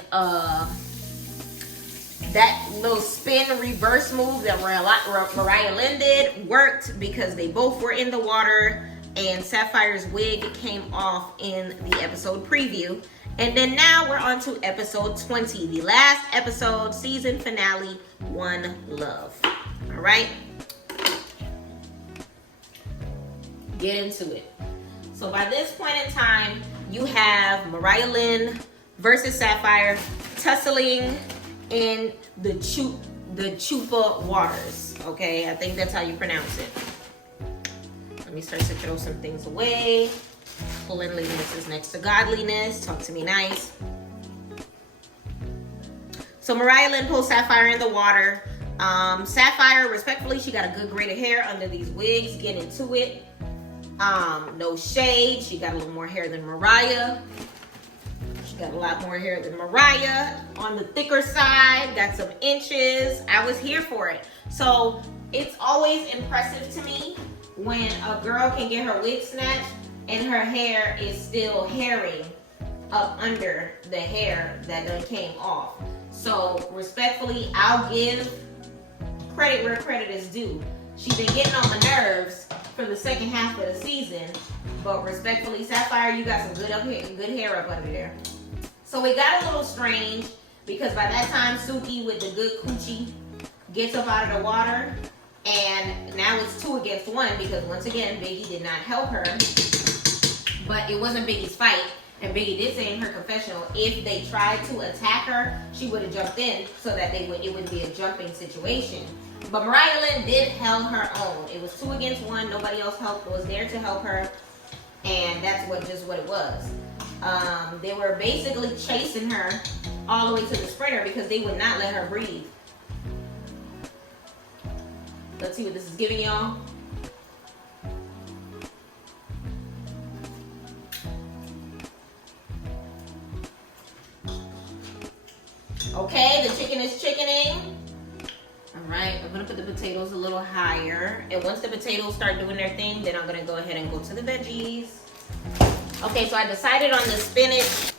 that little spin reverse move that Mariah Lynn did worked, because they both were in the water, and Sapphire's wig came off in the episode preview. And then now we're on to episode 20, the last episode, season finale, One Love. All right, get into it. So by this point in time, you have Mariah Lynn versus Sapphire tussling in the Chupa waters. Okay, I think that's how you pronounce it. Let me start to throw some things away. Cleanliness is next to godliness. Talk to me nice. So Mariah Lynn pulls Sapphire in the water. Sapphire, respectfully, she got a good grade of hair under these wigs. Get into it. No shade. She got a little more hair than Mariah. She got a lot more hair than Mariah. On the thicker side, got some inches. I was here for it. So it's always impressive to me when a girl can get her wig snatched and her hair is still hairing up under the hair that done came off. So respectfully, I'll give credit where credit is due. She's been getting on my nerves for the second half of the season, but respectfully, Sapphire, you got some good hair up under there. So it got a little strange, because by that time, Suki with the good coochie gets up out of the water, and now it's 2 against 1, because once again, Biggie did not help her. But it wasn't Biggie's fight, and Biggie did say in her confessional, if they tried to attack her, she would have jumped in so that it wouldn't be a jumping situation. But Mariah Lynn did held her own. It was 2 against 1. Nobody else was there to help her, and that's just what it was. They were basically chasing her all the way to the sprinter because they would not let her breathe. Let's see what this is giving y'all. Okay, the chicken is chickening. All right, I'm gonna put the potatoes a little higher. And once the potatoes start doing their thing, then I'm gonna go ahead and go to the veggies. Okay, so I decided on the spinach.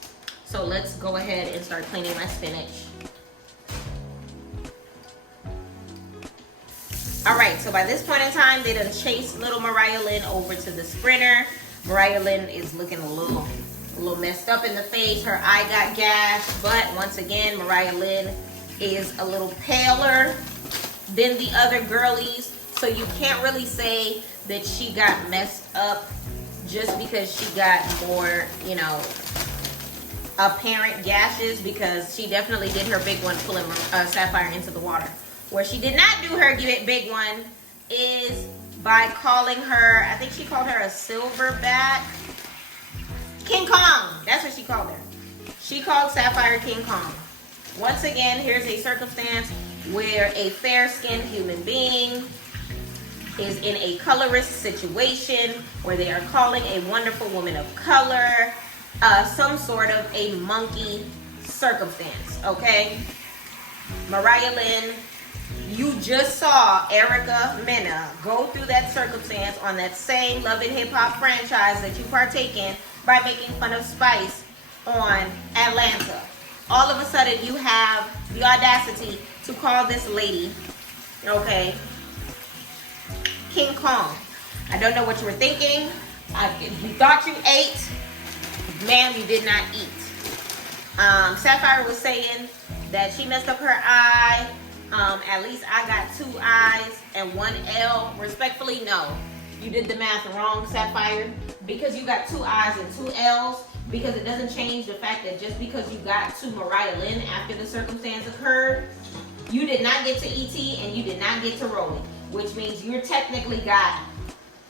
So let's go ahead and start cleaning my spinach. All right, so by this point in time, they done chased little Mariah Lynn over to the sprinter. Mariah Lynn is looking a little messed up in the face. Her eye got gashed, but once again, Mariah Lynn is a little paler than the other girlies. So you can't really say that she got messed up just because she got more, you know, apparent gashes, because she definitely did her big one pulling Sapphire into the water. Where she did not do her big one is by calling her, I think she called her a silverback. King Kong, that's what she called her. She called Sapphire King Kong. Once again, here's a circumstance where a fair-skinned human being is in a colorist situation where they are calling a wonderful woman of color some sort of a monkey circumstance, okay? Mariah Lynn, you just saw Erica Mena go through that circumstance on that same Love and Hip Hop franchise that you partake in by making fun of Spice on Atlanta. All of a sudden, you have the audacity to call this lady, okay, King Kong. I don't know what you were thinking. You thought you ate. Ma'am, you did not eat. Sapphire was saying that she messed up her eye. At least I got 2 eyes and 1 L. Respectfully, no. You did the math wrong, Sapphire. Because you got 2 eyes and 2 L's, because it doesn't change the fact that just because you got to Mariah Lynn after the circumstance occurred, you did not get to E.T. and you did not get to Rolling, which means you're technically got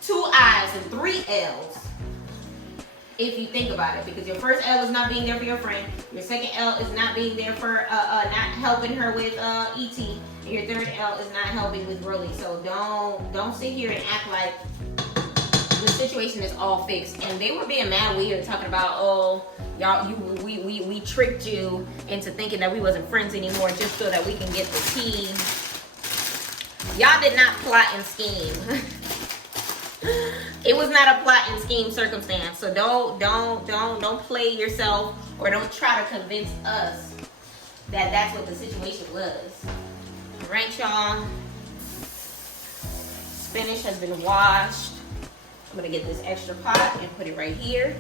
2 I's and 3 L's. If you think about it, because your first L is not being there for your friend, your second L is not being there for not helping her with E.T., and your third L is not helping with Rolly. So don't sit here and act like the situation is all fixed. And they were being mad weird, talking about, oh, y'all, we tricked you into thinking that we wasn't friends anymore just so that we can get the tea. Y'all did not plot and scheme. It was not a plot and scheme circumstance. So don't play yourself, or don't try to convince us that that's what the situation was. All right, y'all. Spinach has been washed. I'm gonna get this extra pot and put it right here.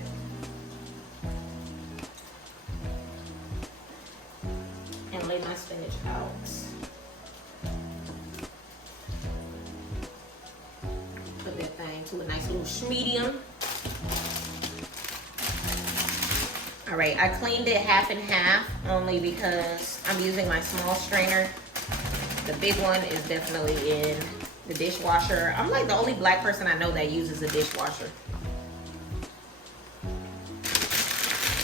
And lay my spinach out. Put that thing to a nice little medium. All right, I cleaned it half and half only because I'm using my small strainer. The big one is definitely in the dishwasher. I'm like the only black person I know that uses a dishwasher.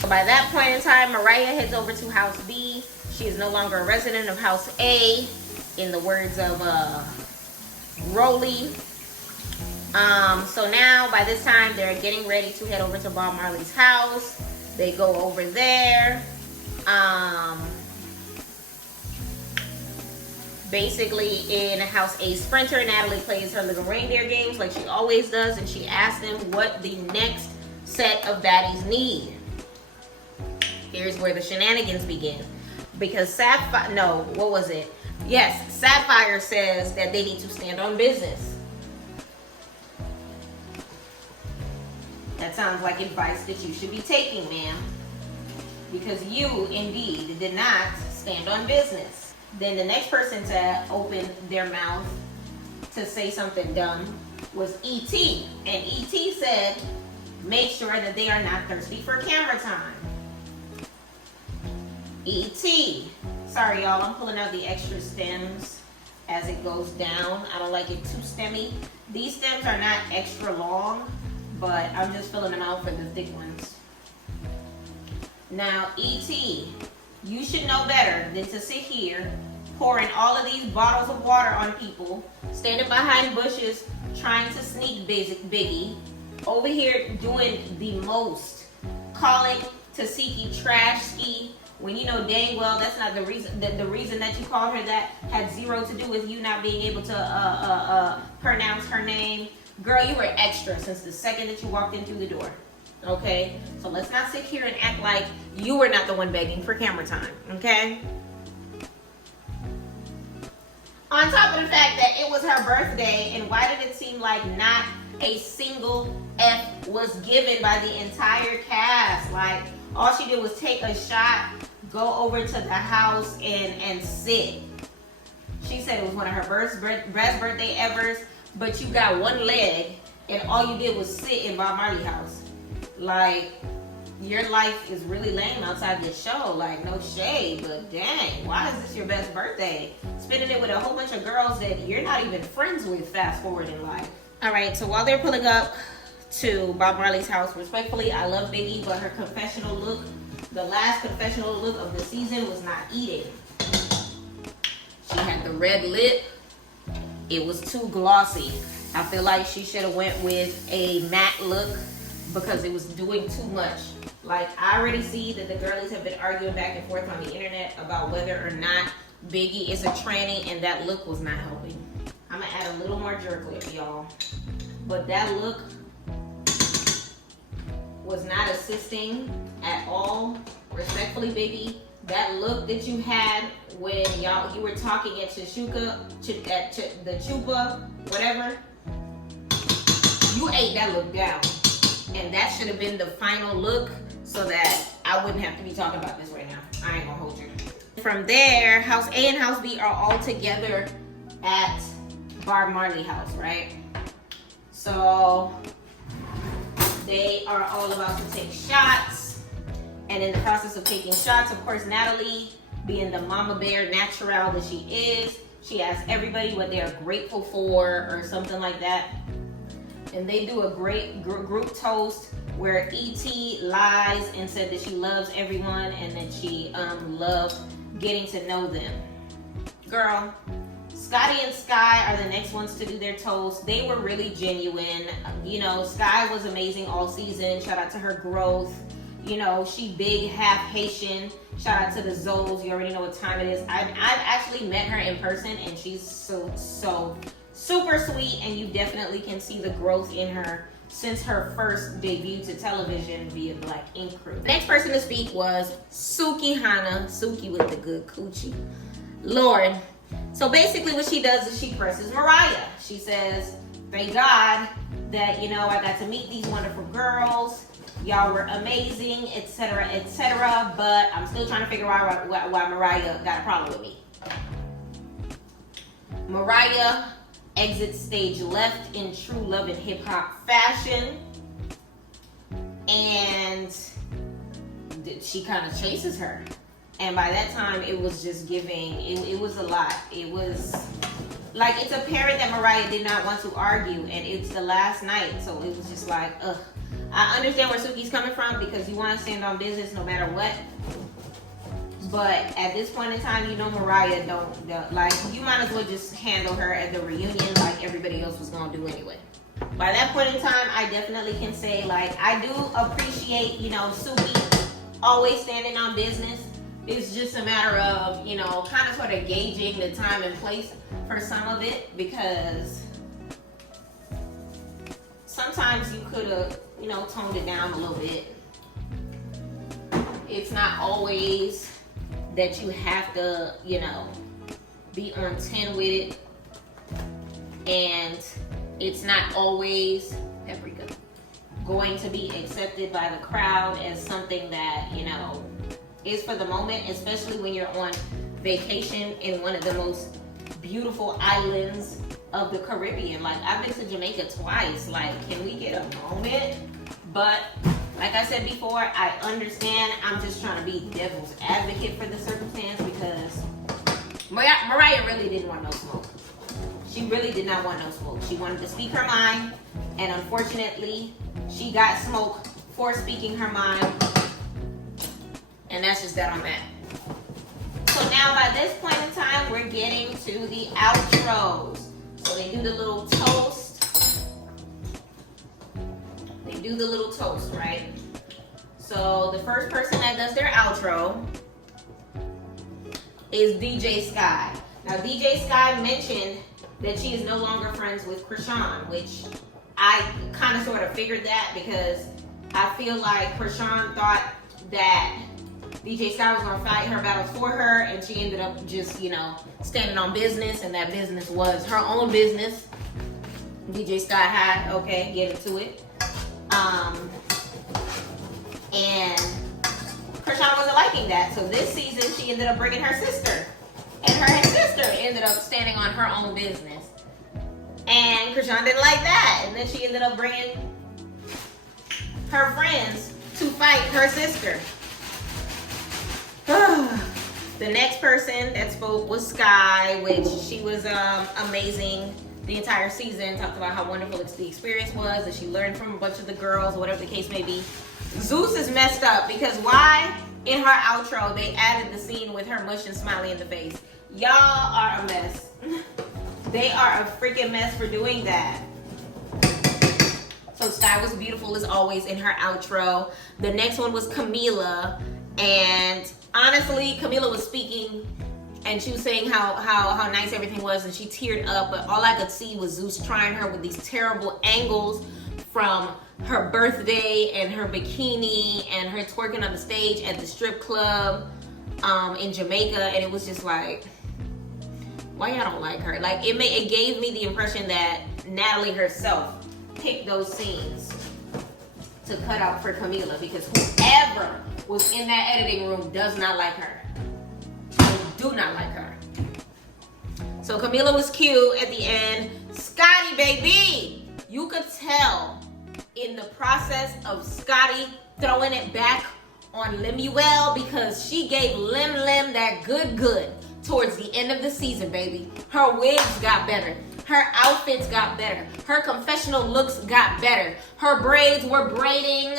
So by that point in time, Mariah heads over to House B. She is no longer a resident of House A, in the words of Rolly. So now, by this time, they're getting ready to head over to Bob Marley's house. They go over there. Basically, in House A Sprinter, Natalie plays her little reindeer games like she always does, and she asks them what the next set of baddies need. Here's where the shenanigans begin. Because Sapphire, no, what was it? Yes, Sapphire says that they need to stand on business. That sounds like advice that you should be taking, ma'am. Because you, indeed, did not stand on business. Then the next person to open their mouth to say something dumb was E.T. And E.T. said, make sure that they are not thirsty for camera time. E.T. Sorry, y'all, I'm pulling out the extra stems as it goes down. I don't like it too stemmy. These stems are not extra long, but I'm just filling them out for the thick ones. Now, E.T., you should know better than to sit here pouring all of these bottles of water on people, standing behind bushes, trying to sneak Biggie, over here doing the most, calling Tasiki Trashki, when you know dang well that's not the reason. The reason that you called her that had zero to do with you not being able to pronounce her name. Girl, you were extra since the second that you walked in through the door. Okay? So let's not sit here and act like you were not the one begging for camera time. Okay? On top of the fact that it was her birthday, and why did it seem like not a single F was given by the entire cast? Like, all she did was take a shot, go over to the house, and sit. She said it was one of her best birthday evers, but you got one leg, and all you did was sit in Bob Marley's house. Like, your life is really lame outside this show. Like, no shade, but dang, why is this your best birthday? Spending it with a whole bunch of girls that you're not even friends with fast forward in life. All right, so while they're pulling up to Bob Marley's house, respectfully, I love Biggie, but her confessional look, the last confessional look of the season, was not eating. She had the red lip. It was too glossy. I feel like she should have went with a matte look because it was doing too much. Like, I already see that the girlies have been arguing back and forth on the internet about whether or not Biggie is a tranny, and that look was not helping. I'm gonna add a little more jerk lip, y'all. But that look was not assisting at all. Respectfully, Biggie, that look that you had when you were talking at the Chupa, whatever, you ate that look down. And that should have been the final look so that I wouldn't have to be talking about this right now. I ain't gonna hold you. From there, House A and House B are all together at Bob Marley house, right? So they are all about to take shots. And in the process of taking shots, of course, Natalie, being the mama bear natural that she is, she asks everybody what they are grateful for or something like that. And they do a great group toast where E.T. lies and said that she loves everyone and that she loves getting to know them. Girl, Scotty and Sky are the next ones to do their toast. They were really genuine. You know, Sky was amazing all season. Shout out to her growth. You know, she big, half Haitian. Shout out to the Zoes. You already know what time it is. I've actually met her in person, and she's so super sweet, and you definitely can see the growth in her since her first debut to television via Black Ink Crew. Next person to speak was Suki Hana. Suki with the good coochie. Lord. So basically what she does is she presses Mariah. She says, thank God that, you know, I got to meet these wonderful girls. Y'all were amazing, etc., etc. But I'm still trying to figure out why Mariah got a problem with me. Mariah exits stage left in true love and hip hop fashion, and she kind of chases her. And by that time, it was just giving. It was a lot. It was like, it's apparent that Mariah did not want to argue, and it's the last night, so it was just like, ugh. I understand where Suki's coming from because you want to stand on business no matter what. But at this point in time, you know Mariah don't like, you might as well just handle her at the reunion like everybody else was gonna do anyway. By that point in time, I definitely can say, like, I do appreciate, you know, Suki always standing on business. It's just a matter of, you know, kind of sort of gauging the time and place for some of it, because sometimes you could have, you know, toned it down a little bit. It's not always that you have to, you know, be on 10 with it. And it's not always, paprika, going to be accepted by the crowd as something that, you know, is for the moment, especially when you're on vacation in one of the most beautiful islands of the Caribbean. Like, I've been to Jamaica twice. Like, can we get a moment? But like I said before, I understand. I'm just trying to be devil's advocate for the circumstance, because Mariah really didn't want no smoke. She really did not want no smoke. She wanted to speak her mind, and unfortunately, she got smoke for speaking her mind. And that's just that on that. So now by this point in time, we're getting to the outros. So they do the little toast. They do the little toast, right? So the first person that does their outro is DJ Sky. Now DJ Sky mentioned that she is no longer friends with Krishan, which I kind of sort of figured that, because I feel like Krishan thought that DJ Sky was gonna fight her battles for her, and she ended up just, you know, standing on business, and that business was her own business. DJ Sky High, okay, get into it. And Krishan wasn't liking that, so this season she ended up bringing her sister, and her sister ended up standing on her own business. And Krishan didn't like that, and then she ended up bringing her friends to fight her sister. The next person that spoke was Sky, which she was amazing the entire season. Talked about how wonderful the experience was, that she learned from a bunch of the girls, whatever the case may be. Zeus is messed up because why? In her outro, they added the scene with her mush and smiley in the face. Y'all are a mess. They are a freaking mess for doing that. So Sky was beautiful as always in her outro. The next one was Camila, and honestly, Camila was speaking and she was saying how nice everything was, and she teared up, but all I could see was Zeus trying her with these terrible angles from her birthday and her bikini and her twerking on the stage at the strip club in Jamaica, and it was just like, why y'all don't like her? Like, it gave me the impression that Natalie herself picked those scenes to cut out for Camila, because whoever was in that editing room does not like her. They do not like her. So Camila was cute at the end. Scotty, baby, you could tell in the process of Scotty throwing it back on Lemuel, because she gave Lem that good towards the end of the season, baby. Her wigs got better. Her outfits got better. Her confessional looks got better. Her braids were braiding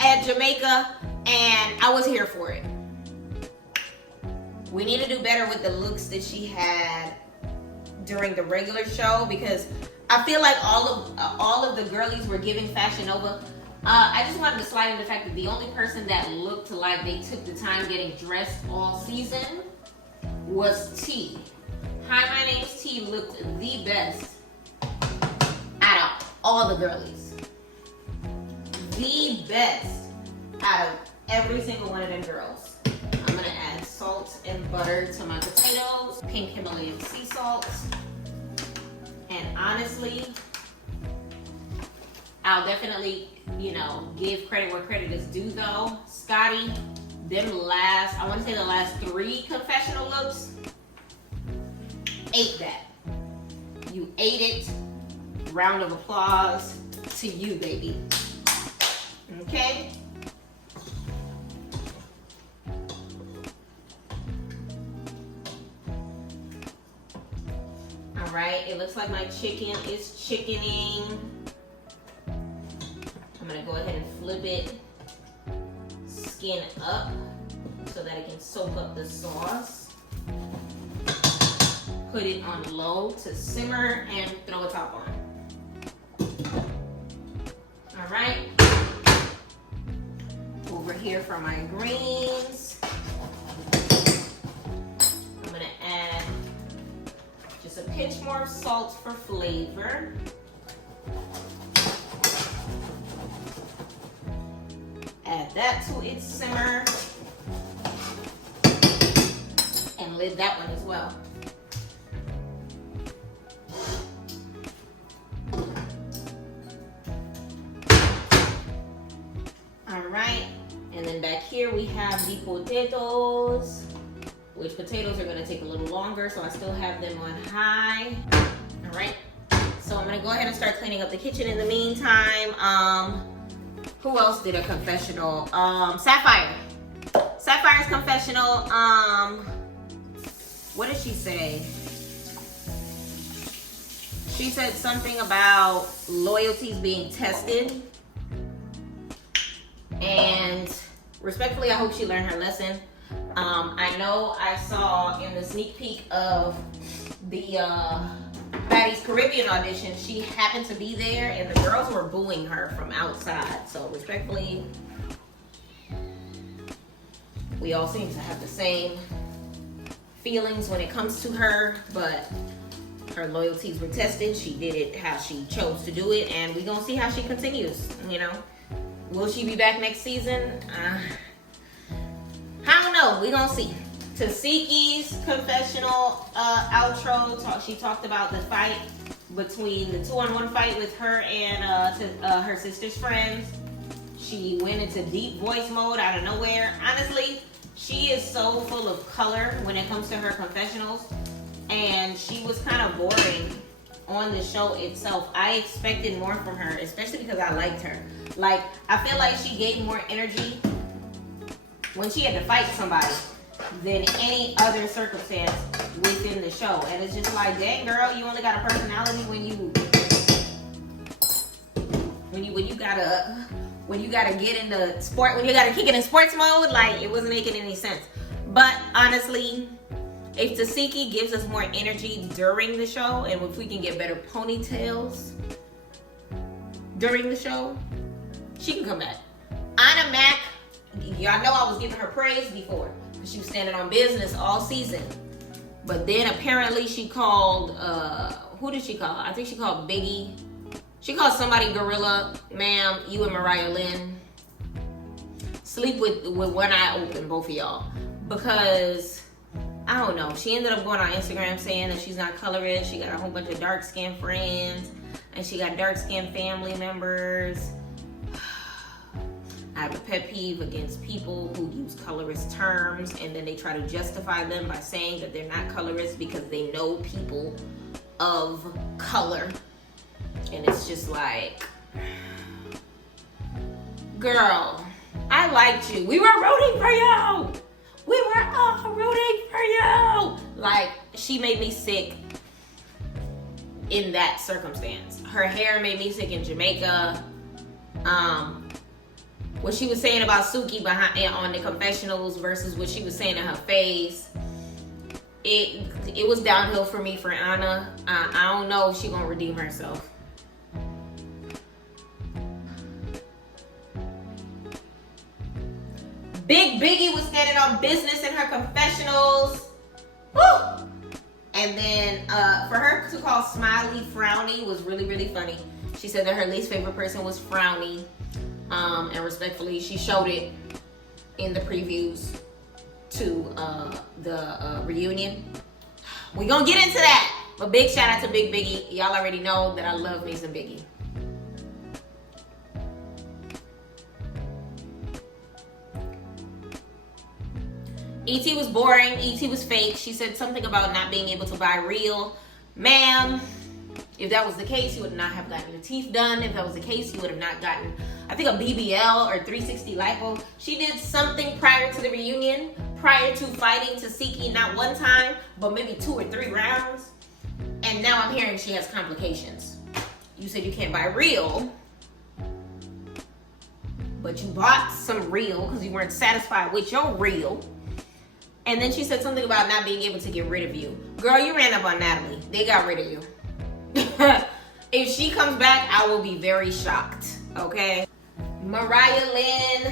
at Jamaica, and I was here for it. We need to do better with the looks that she had during the regular show, because I feel like all of the girlies were giving Fashion Nova. I just wanted to slide in the fact that the only person that looked like they took the time getting dressed all season was T. Hi, my name's T looked the best out of all the girlies. The best out of every single one of them girls. I'm gonna add salt and butter to my potatoes, pink Himalayan sea salt. And honestly, I'll definitely, you know, give credit where credit is due though. Scotty, I want to say the last 3 confessional looks, ate that. You ate it. Round of applause to you, baby. Okay? All right, it looks like my chicken is chickening. I'm gonna go ahead and flip it skin up so that it can soak up the sauce. Put it on low to simmer and throw a top on. All right. Over here for my greens, I'm gonna add just a pinch more of salt for flavor. Add that to its simmer and lid that one as well. All right, and then back here we have the potatoes, which potatoes are gonna take a little longer, so I still have them on high. All right, so I'm gonna go ahead and start cleaning up the kitchen in the meantime. Who else did a confessional? Sapphire. Sapphire's confessional. What did she say? She said something about loyalties being tested. And respectfully, I hope she learned her lesson. I know I saw in the sneak peek of the Baddies Caribbean audition, she happened to be there and the girls were booing her from outside. So respectfully, we all seem to have the same feelings when it comes to her, but her loyalties were tested. She did it how she chose to do it, and we're gonna see how she continues, you know. Will she be back next season? So we gonna see. Tasiki's confessional outro. She talked about the fight between the 2-on-1 fight with her and her sister's friends. She went into deep voice mode out of nowhere. Honestly, she is so full of color when it comes to her confessionals, and she was kind of boring on the show itself. I expected more from her, especially because I liked her. Like, I feel like she gave more energy when she had to fight somebody than any other circumstance within the show. And it's just like, dang girl, you only got a personality when you gotta get into sport, when you gotta kick it in sports mode. Like, it wasn't making any sense. But honestly, if Tasiki gives us more energy during the show, and if we can get better ponytails during the show, she can come back. Anna Mac, y'all know I was giving her praise before. She was standing on business all season. But then apparently she called, who did she call? I think she called Biggie. She called somebody gorilla. Ma'am, you and Mariah Lynn, sleep with one eye open, both of y'all. Because, I don't know, she ended up going on Instagram saying that she's not colorist. She got a whole bunch of dark-skinned friends. And she got dark-skinned family members. I have a pet peeve against people who use colorist terms and then they try to justify them by saying that they're not colorist because they know people of color. And it's just like, girl, I liked you. We were rooting for you. We were all rooting for you. Like, she made me sick in that circumstance. Her hair made me sick in Jamaica. What she was saying about Suki on the confessionals versus what she was saying in her face, it was downhill for me for Anna. I don't know if she's gonna redeem herself. Big Biggie was standing on business in her confessionals. Woo! And then for her to call Smiley Frowny was really, really funny. She said that her least favorite person was Frowny. And respectfully, she showed it in the previews to the reunion. We gonna get into that. But big shout out to Big Biggie. Y'all already know that I love me some Biggie. E.T. was boring. E.T. was fake. She said something about not being able to buy real. Ma'am, if that was the case, you would not have gotten your teeth done. If that was the case, you would have not gotten, I think, a BBL or 360 lipo. She did something prior to the reunion, prior to fighting Tasiki, not one time, but maybe 2 or 3 rounds. And now I'm hearing she has complications. You said you can't buy real, but you bought some real because you weren't satisfied with your real. And then she said something about not being able to get rid of you. Girl, you ran up on Natalie. They got rid of you. If she comes back, I will be very shocked, okay? Mariah Lynn,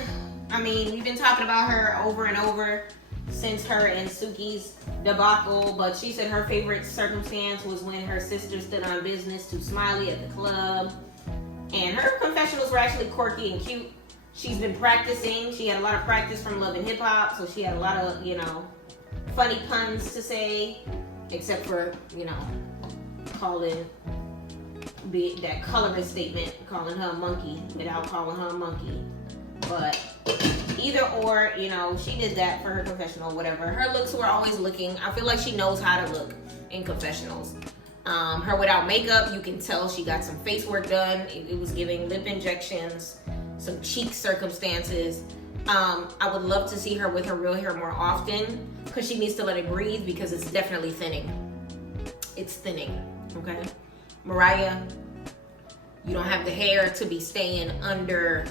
I mean, we've been talking about her over and over since her and Suki's debacle, but she said her favorite circumstance was when her sister stood on business to Smiley at the club. And her confessionals were actually quirky and cute. She's been practicing. She had a lot of practice from Love and Hip Hop, so she had a lot of, funny puns to say, except for, calling that colorist statement, calling her a monkey without calling her a monkey. But either or, she did that for her confessional, whatever. Her looks were always looking. I feel like she knows how to look in confessionals. Her without makeup, you can tell she got some face work done. It was giving lip injections, some cheek circumstances. I would love to see her with her real hair more often because she needs to let it breathe because it's definitely thinning. It's thinning, okay? Mariah, you don't have the hair to be staying under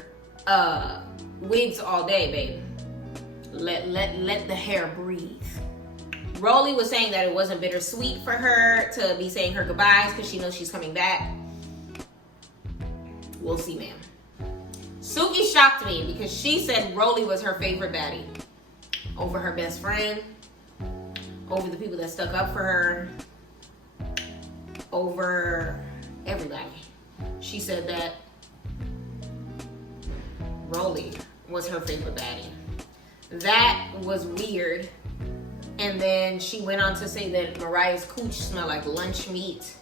wigs all day, baby. Let the hair breathe. Rolly was saying that it wasn't bittersweet for her to be saying her goodbyes because she knows she's coming back. We'll see, ma'am. Suki shocked me because she said Rolly was her favorite baddie. Over her best friend, over the people that stuck up for her, over everybody. She said that Rolly was her favorite baddie. That was weird. And then she went on to say that Mariah's cooch smelled like lunch meat.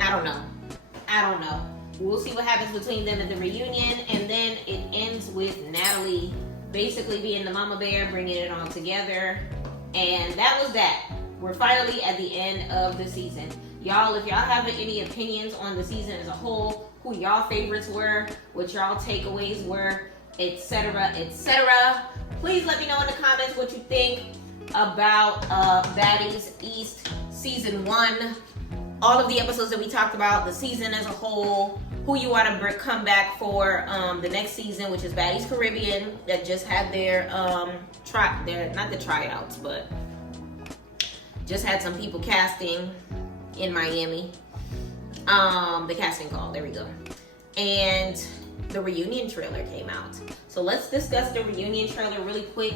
I don't know. We'll see what happens between them at the reunion. And then it ends with Natalie basically being the mama bear, bringing it all together. And that was that. We're finally at the end of the season. Y'all, if y'all have any opinions on the season as a whole, who y'all favorites were, what y'all takeaways were, etc., etc., please let me know in the comments what you think about Baddies East Season 1. All of the episodes that we talked about, the season as a whole, who you want to come back for the next season, which is Baddies Caribbean, that just had their, not the tryouts, but just had some people casting in Miami. The casting call, there we go. And the reunion trailer came out. So let's discuss the reunion trailer really quick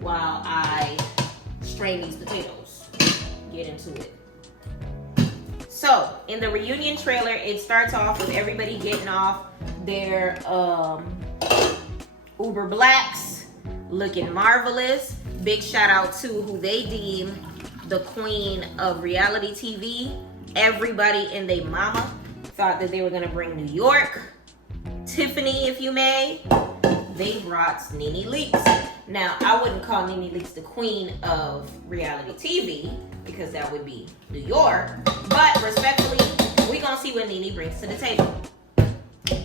while I strain these potatoes. Get into it. So in the reunion trailer, it starts off with everybody getting off their Uber Blacks, looking marvelous. Big shout out to who they deem the queen of reality TV. Everybody and their mama thought that they were gonna bring New York. Tiffany, if you may. They brought Nene Leakes. Now, I wouldn't call Nene Leakes the queen of reality TV because that would be New York. But respectfully, we're gonna see what Nene brings to the table.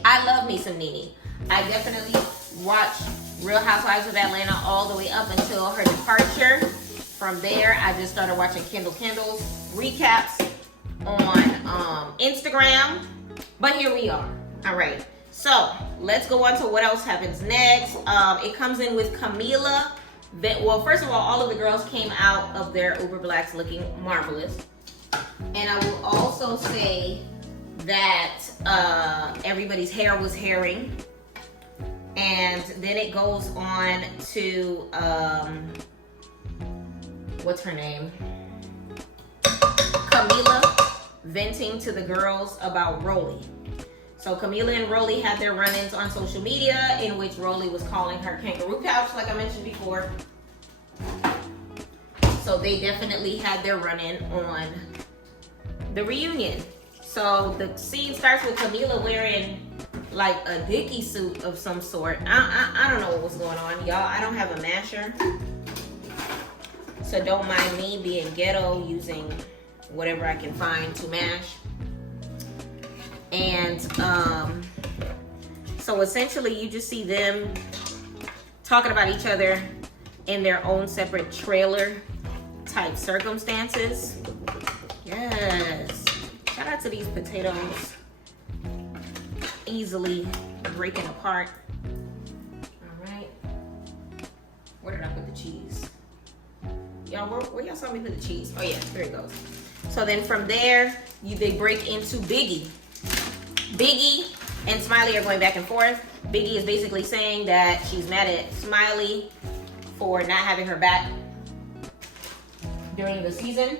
I love me some Nene. I definitely watched Real Housewives of Atlanta all the way up until her departure. From there, I just started watching Kendall's recaps on Instagram. But here we are. All right. So let's go on to what else happens next. It comes in with Camila. Well, first of all of the girls came out of their Uber Blacks looking marvelous. And I will also say that everybody's hair was herring. And then it goes on to, what's her name? Camila venting to the girls about Rolly. So Camila and Rolly had their run-ins on social media in which Rolly was calling her kangaroo pouch, like I mentioned before. So they definitely had their run-in on the reunion. So the scene starts with Camila wearing like a Dickie suit of some sort. I don't know what was going on, y'all. I don't have a masher. So don't mind me being ghetto, using whatever I can find to mash. And so essentially you just see them talking about each other in their own separate trailer type circumstances. Yes. Shout out to these potatoes. Easily breaking apart. All right. Where did I put the cheese? Y'all, where y'all saw me put the cheese? Oh yeah, there it goes. So then from there, they break into Biggie. Biggie and Smiley are going back and forth. Biggie is basically saying that she's mad at Smiley for not having her back during the season.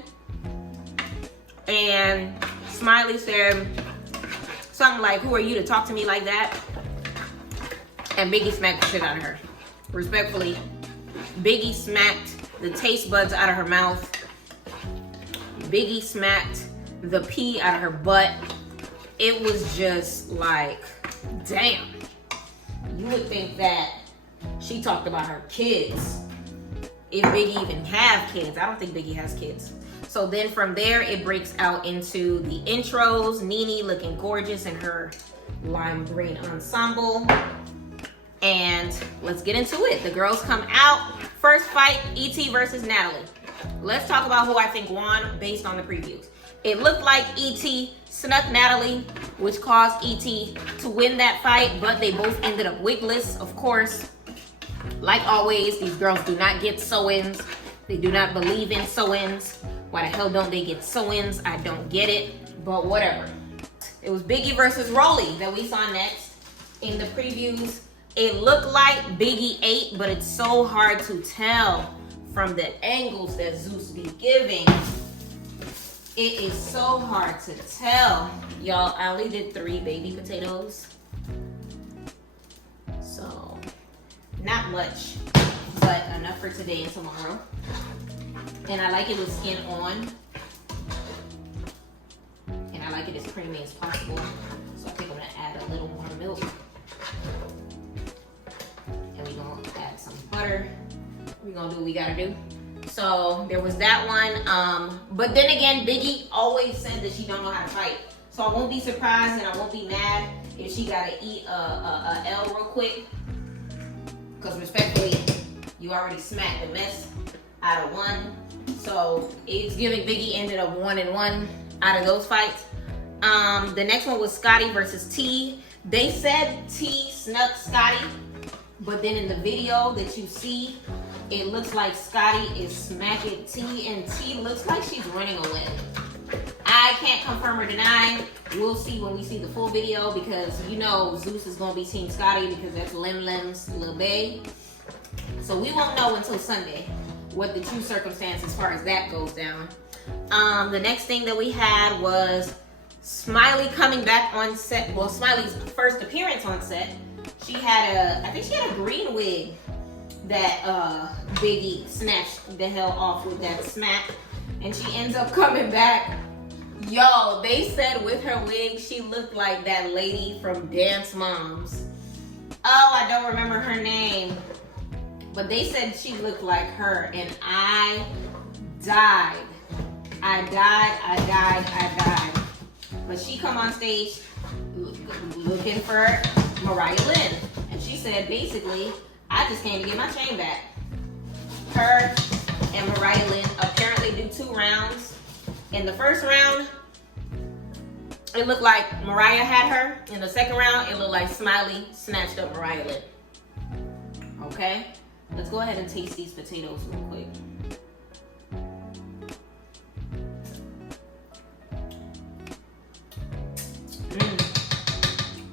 And Smiley said something like, "Who are you to talk to me like that?" And Biggie smacked the shit out of her. Respectfully, Biggie smacked the taste buds out of her mouth. Biggie smacked the pee out of her butt. It was just like, damn. You would think that she talked about her kids. If Biggie even have kids. I don't think Biggie has kids. So then from there, it breaks out into the intros. Nene looking gorgeous in her lime green ensemble. And let's get into it. The girls come out. First fight, E.T. versus Natalie. Let's talk about who I think won based on the previews. It looked like E.T. snuck Natalie, which caused E.T. to win that fight, but they both ended up wigless, of course. Like always, these girls do not get sew-ins. They do not believe in sew-ins. Why the hell don't they get sew-ins? I don't get it, but whatever. It was Biggie versus Rolly that we saw next in the previews. It looked like Biggie ate, but it's so hard to tell from the angles that Zeus be giving. It is so hard to tell. Y'all, I only did 3 baby potatoes. Not much, but enough for today and tomorrow. And I like it with skin on. And I like it as creamy as possible. So I think I'm gonna add a little more milk. And we're gonna add some butter. We're gonna do what we gotta do. So there was that one. But then again, Biggie always said that she don't know how to fight. So I won't be surprised and I won't be mad if she gotta eat a L real quick. Because respectfully, you already smacked the mess out of one. So it's giving Biggie ended up 1-1 out of those fights. The next one was Scotty versus T. They said T snuck Scotty, but then in the video that you see, it looks like Scotty is smacking T, and T looks like she's running away. I can't confirm or deny. We'll see when we see the full video, because you know Zeus is gonna be Team Scotty because that's Lem's Lil Bae. So we won't know until Sunday what the true circumstance as far as that goes down. The next thing that we had was Smiley coming back on set. Well, Smiley's first appearance on set. She had I think she had a green wig that Biggie snatched the hell off with that smack. And she ends up coming back. Yo, they said with her wig, she looked like that lady from Dance Moms. Oh, I don't remember her name. But they said she looked like her, and I died. I died. But she come on stage looking for Mariah Lynn. And she said, basically, I just came to get my chain back. Her and Mariah Lynn apparently do 2 rounds. In the first round, it looked like Mariah had her. In the second round, it looked like Smiley snatched up Mariah Lynn. Okay? Let's go ahead and taste these potatoes real quick.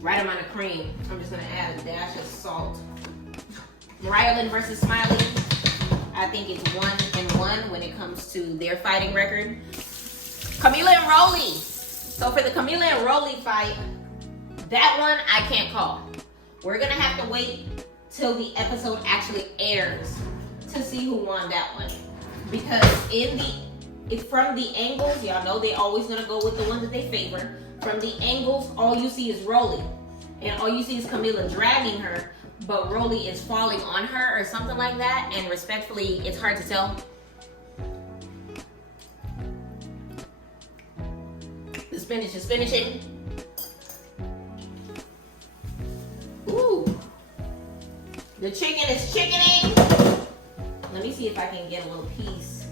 Right amount of cream. I'm just gonna add a dash of salt. Mariah Lynn versus Smiley. I think it's 1-1 when it comes to their fighting record. Camila and Rolly. So for the Camila and Rolly fight, that one I can't call. We're gonna have to wait till the episode actually airs to see who won that one. Because from the angles, y'all know they always gonna go with the ones that they favor. From the angles, all you see is Rolly. And all you see is Camila dragging her, but Rolly is falling on her or something like that. And respectfully, it's hard to tell. The spinach is spinaching. Ooh. The chicken is chickening. Let me see if I can get a little piece.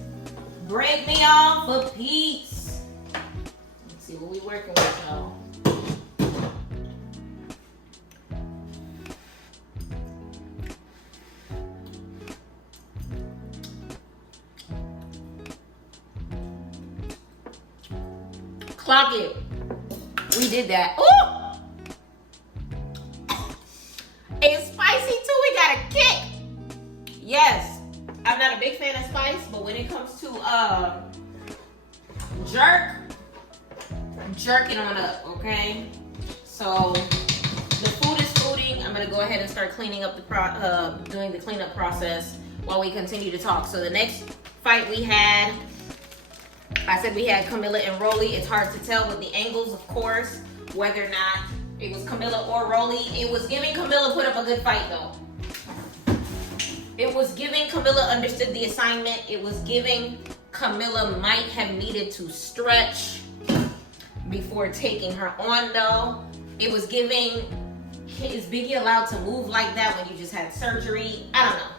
Break me off a piece. Let's see what we working with, y'all. Clock it. We did that. Ooh! It's spicy too. We got a kick. Yes. I'm not a big fan of spice, but when it comes to jerk it on up, okay? So the food is fooding. I'm gonna go ahead and start cleaning up doing the cleanup process while we continue to talk. So the next fight we had, I said we had Camila and Rolly. It's hard to tell with the angles, of course, whether or not it was Camila or Rolly. It was giving Camila put up a good fight though. It was giving Camila understood the assignment. It was giving Camila might have needed to stretch before taking her on though. It was giving, is Biggie allowed to move like that when you just had surgery? I don't know.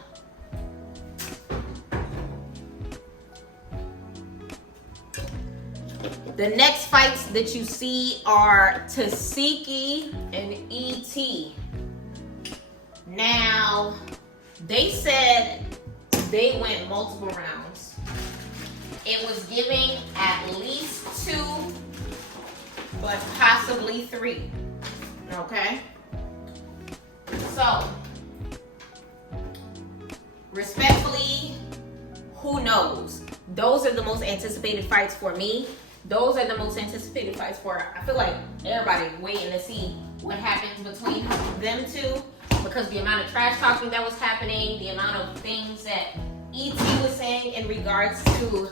The next fights that you see are Tasiki and E.T. Now, they said they went multiple rounds. It was giving at least 2, but possibly 3. Okay? So, respectfully, who knows? Those are the most anticipated fights for me. Those are the most anticipated fights for, I feel like everybody waiting to see what happens between them two. because the amount of trash talking that was happening, the amount of things that E.T. was saying in regards to,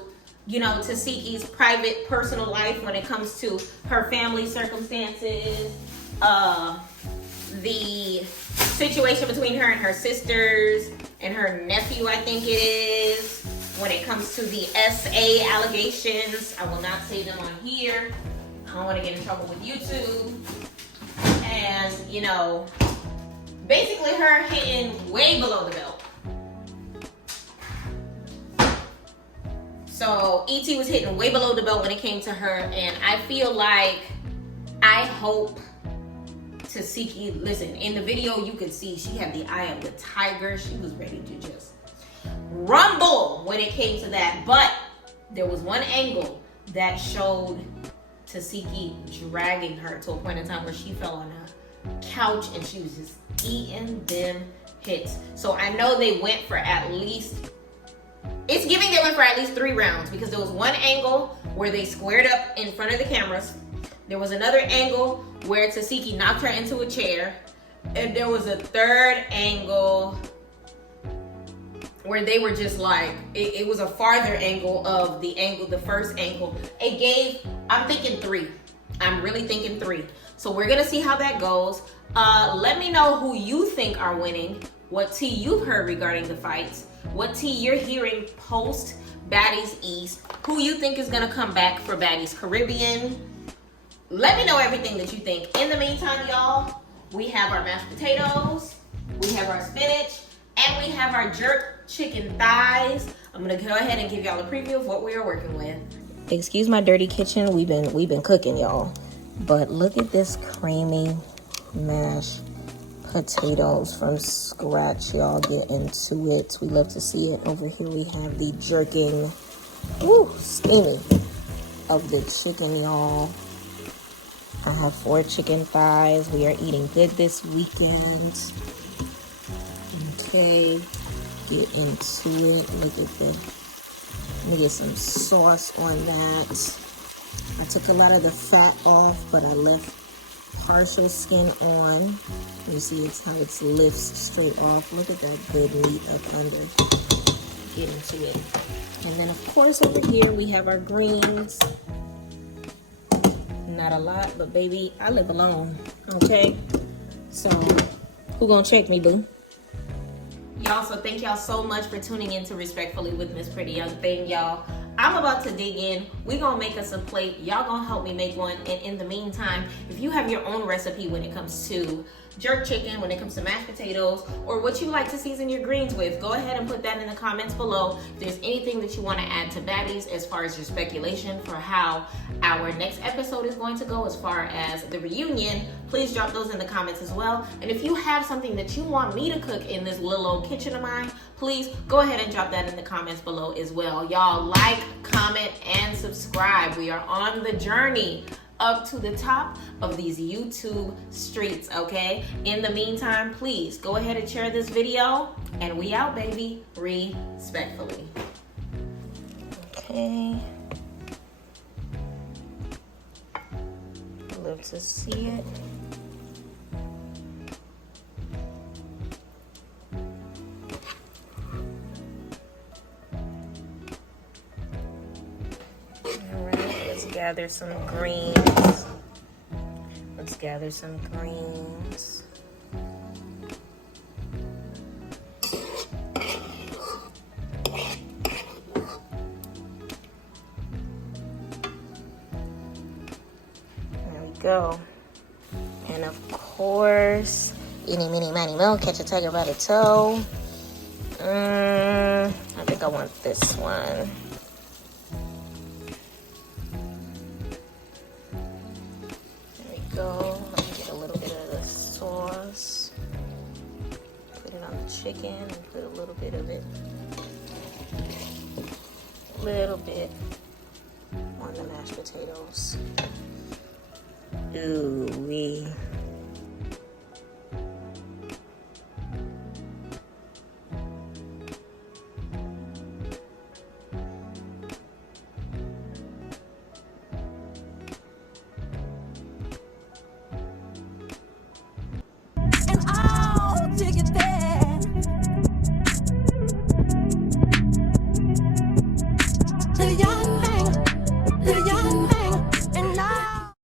you know, Tasiki's private, personal life when it comes to her family circumstances, the situation between her and her sisters and her nephew, I think it is, when it comes to the SA allegations. I will not say them on here. I don't want to get in trouble with YouTube. And, you know, basically her hitting way below the belt. So E.T. was hitting way below the belt when it came to her, and I feel like, I hope Tasiki, listen, in the video you could see she had the eye of the tiger. She was ready to just rumble when it came to that. But there was one angle that showed Tasiki dragging her to a point in time where she fell on a couch and she was just eating them hits. So I know they went for at least, it's giving they went for at least 3 rounds, because there was one angle where they squared up in front of the cameras. There was another angle where Tasiki knocked her into a chair. And there was a third angle where they were just like, it was a farther angle of the first angle. It gave, I'm thinking 3. I'm really thinking 3. So we're gonna see how that goes. Let me know who you think are winning, what tea you've heard regarding the fights, what tea you're hearing post Baddies East, who you think is gonna come back for Baddies Caribbean. Let me know everything that you think. In the meantime, y'all, we have our mashed potatoes, we have our spinach, and we have our jerk chicken thighs. I'm gonna go ahead and give y'all a preview of what we are working with. Excuse my dirty kitchen. We've been cooking, y'all. But look at this creamy mashed potatoes from scratch, y'all. Get into it. We love to see it. Over here we have the jerking, steamy of the chicken, y'all. I have 4 chicken thighs. We are eating good this weekend. Okay, get into it. Let me get some sauce on that. I took a lot of the fat off, but I left partial skin on. You see it's how it lifts straight off. Look at that good meat up under. Get into it. And then of course over here we have our greens. Not a lot, but baby, I live alone, okay? So, who gonna check me, boo? Y'all, so thank y'all so much for tuning in to Respectfully with Miss Pretty Young Thing, y'all. I'm about to dig in. We gonna make us a plate. Y'all gonna help me make one. And in the meantime, if you have your own recipe when it comes to jerk chicken, when it comes to mashed potatoes, or what you like to season your greens with, go ahead and put that in the comments below. If there's anything that you want to add to Baddies as far as your speculation for how our next episode is going to go as far as the reunion, please drop those in the comments as well. And if you have something that you want me to cook in this little old kitchen of mine, please go ahead and drop that in the comments below as well. Y'all like, comment, and subscribe. We are on the journey up to the top of these YouTube streets, okay? In the meantime, please go ahead and share this video, and we out, baby. Respectfully. Okay. Love to see it. Gather some greens. Let's gather some greens. There we go. And of course, eeny, meeny, miny, mo, catch a tiger by the toe. I think I want this one. Go. Let me get a little bit of the sauce. Put it on the chicken and put a little bit of it. On the mashed potatoes. Ooh wee.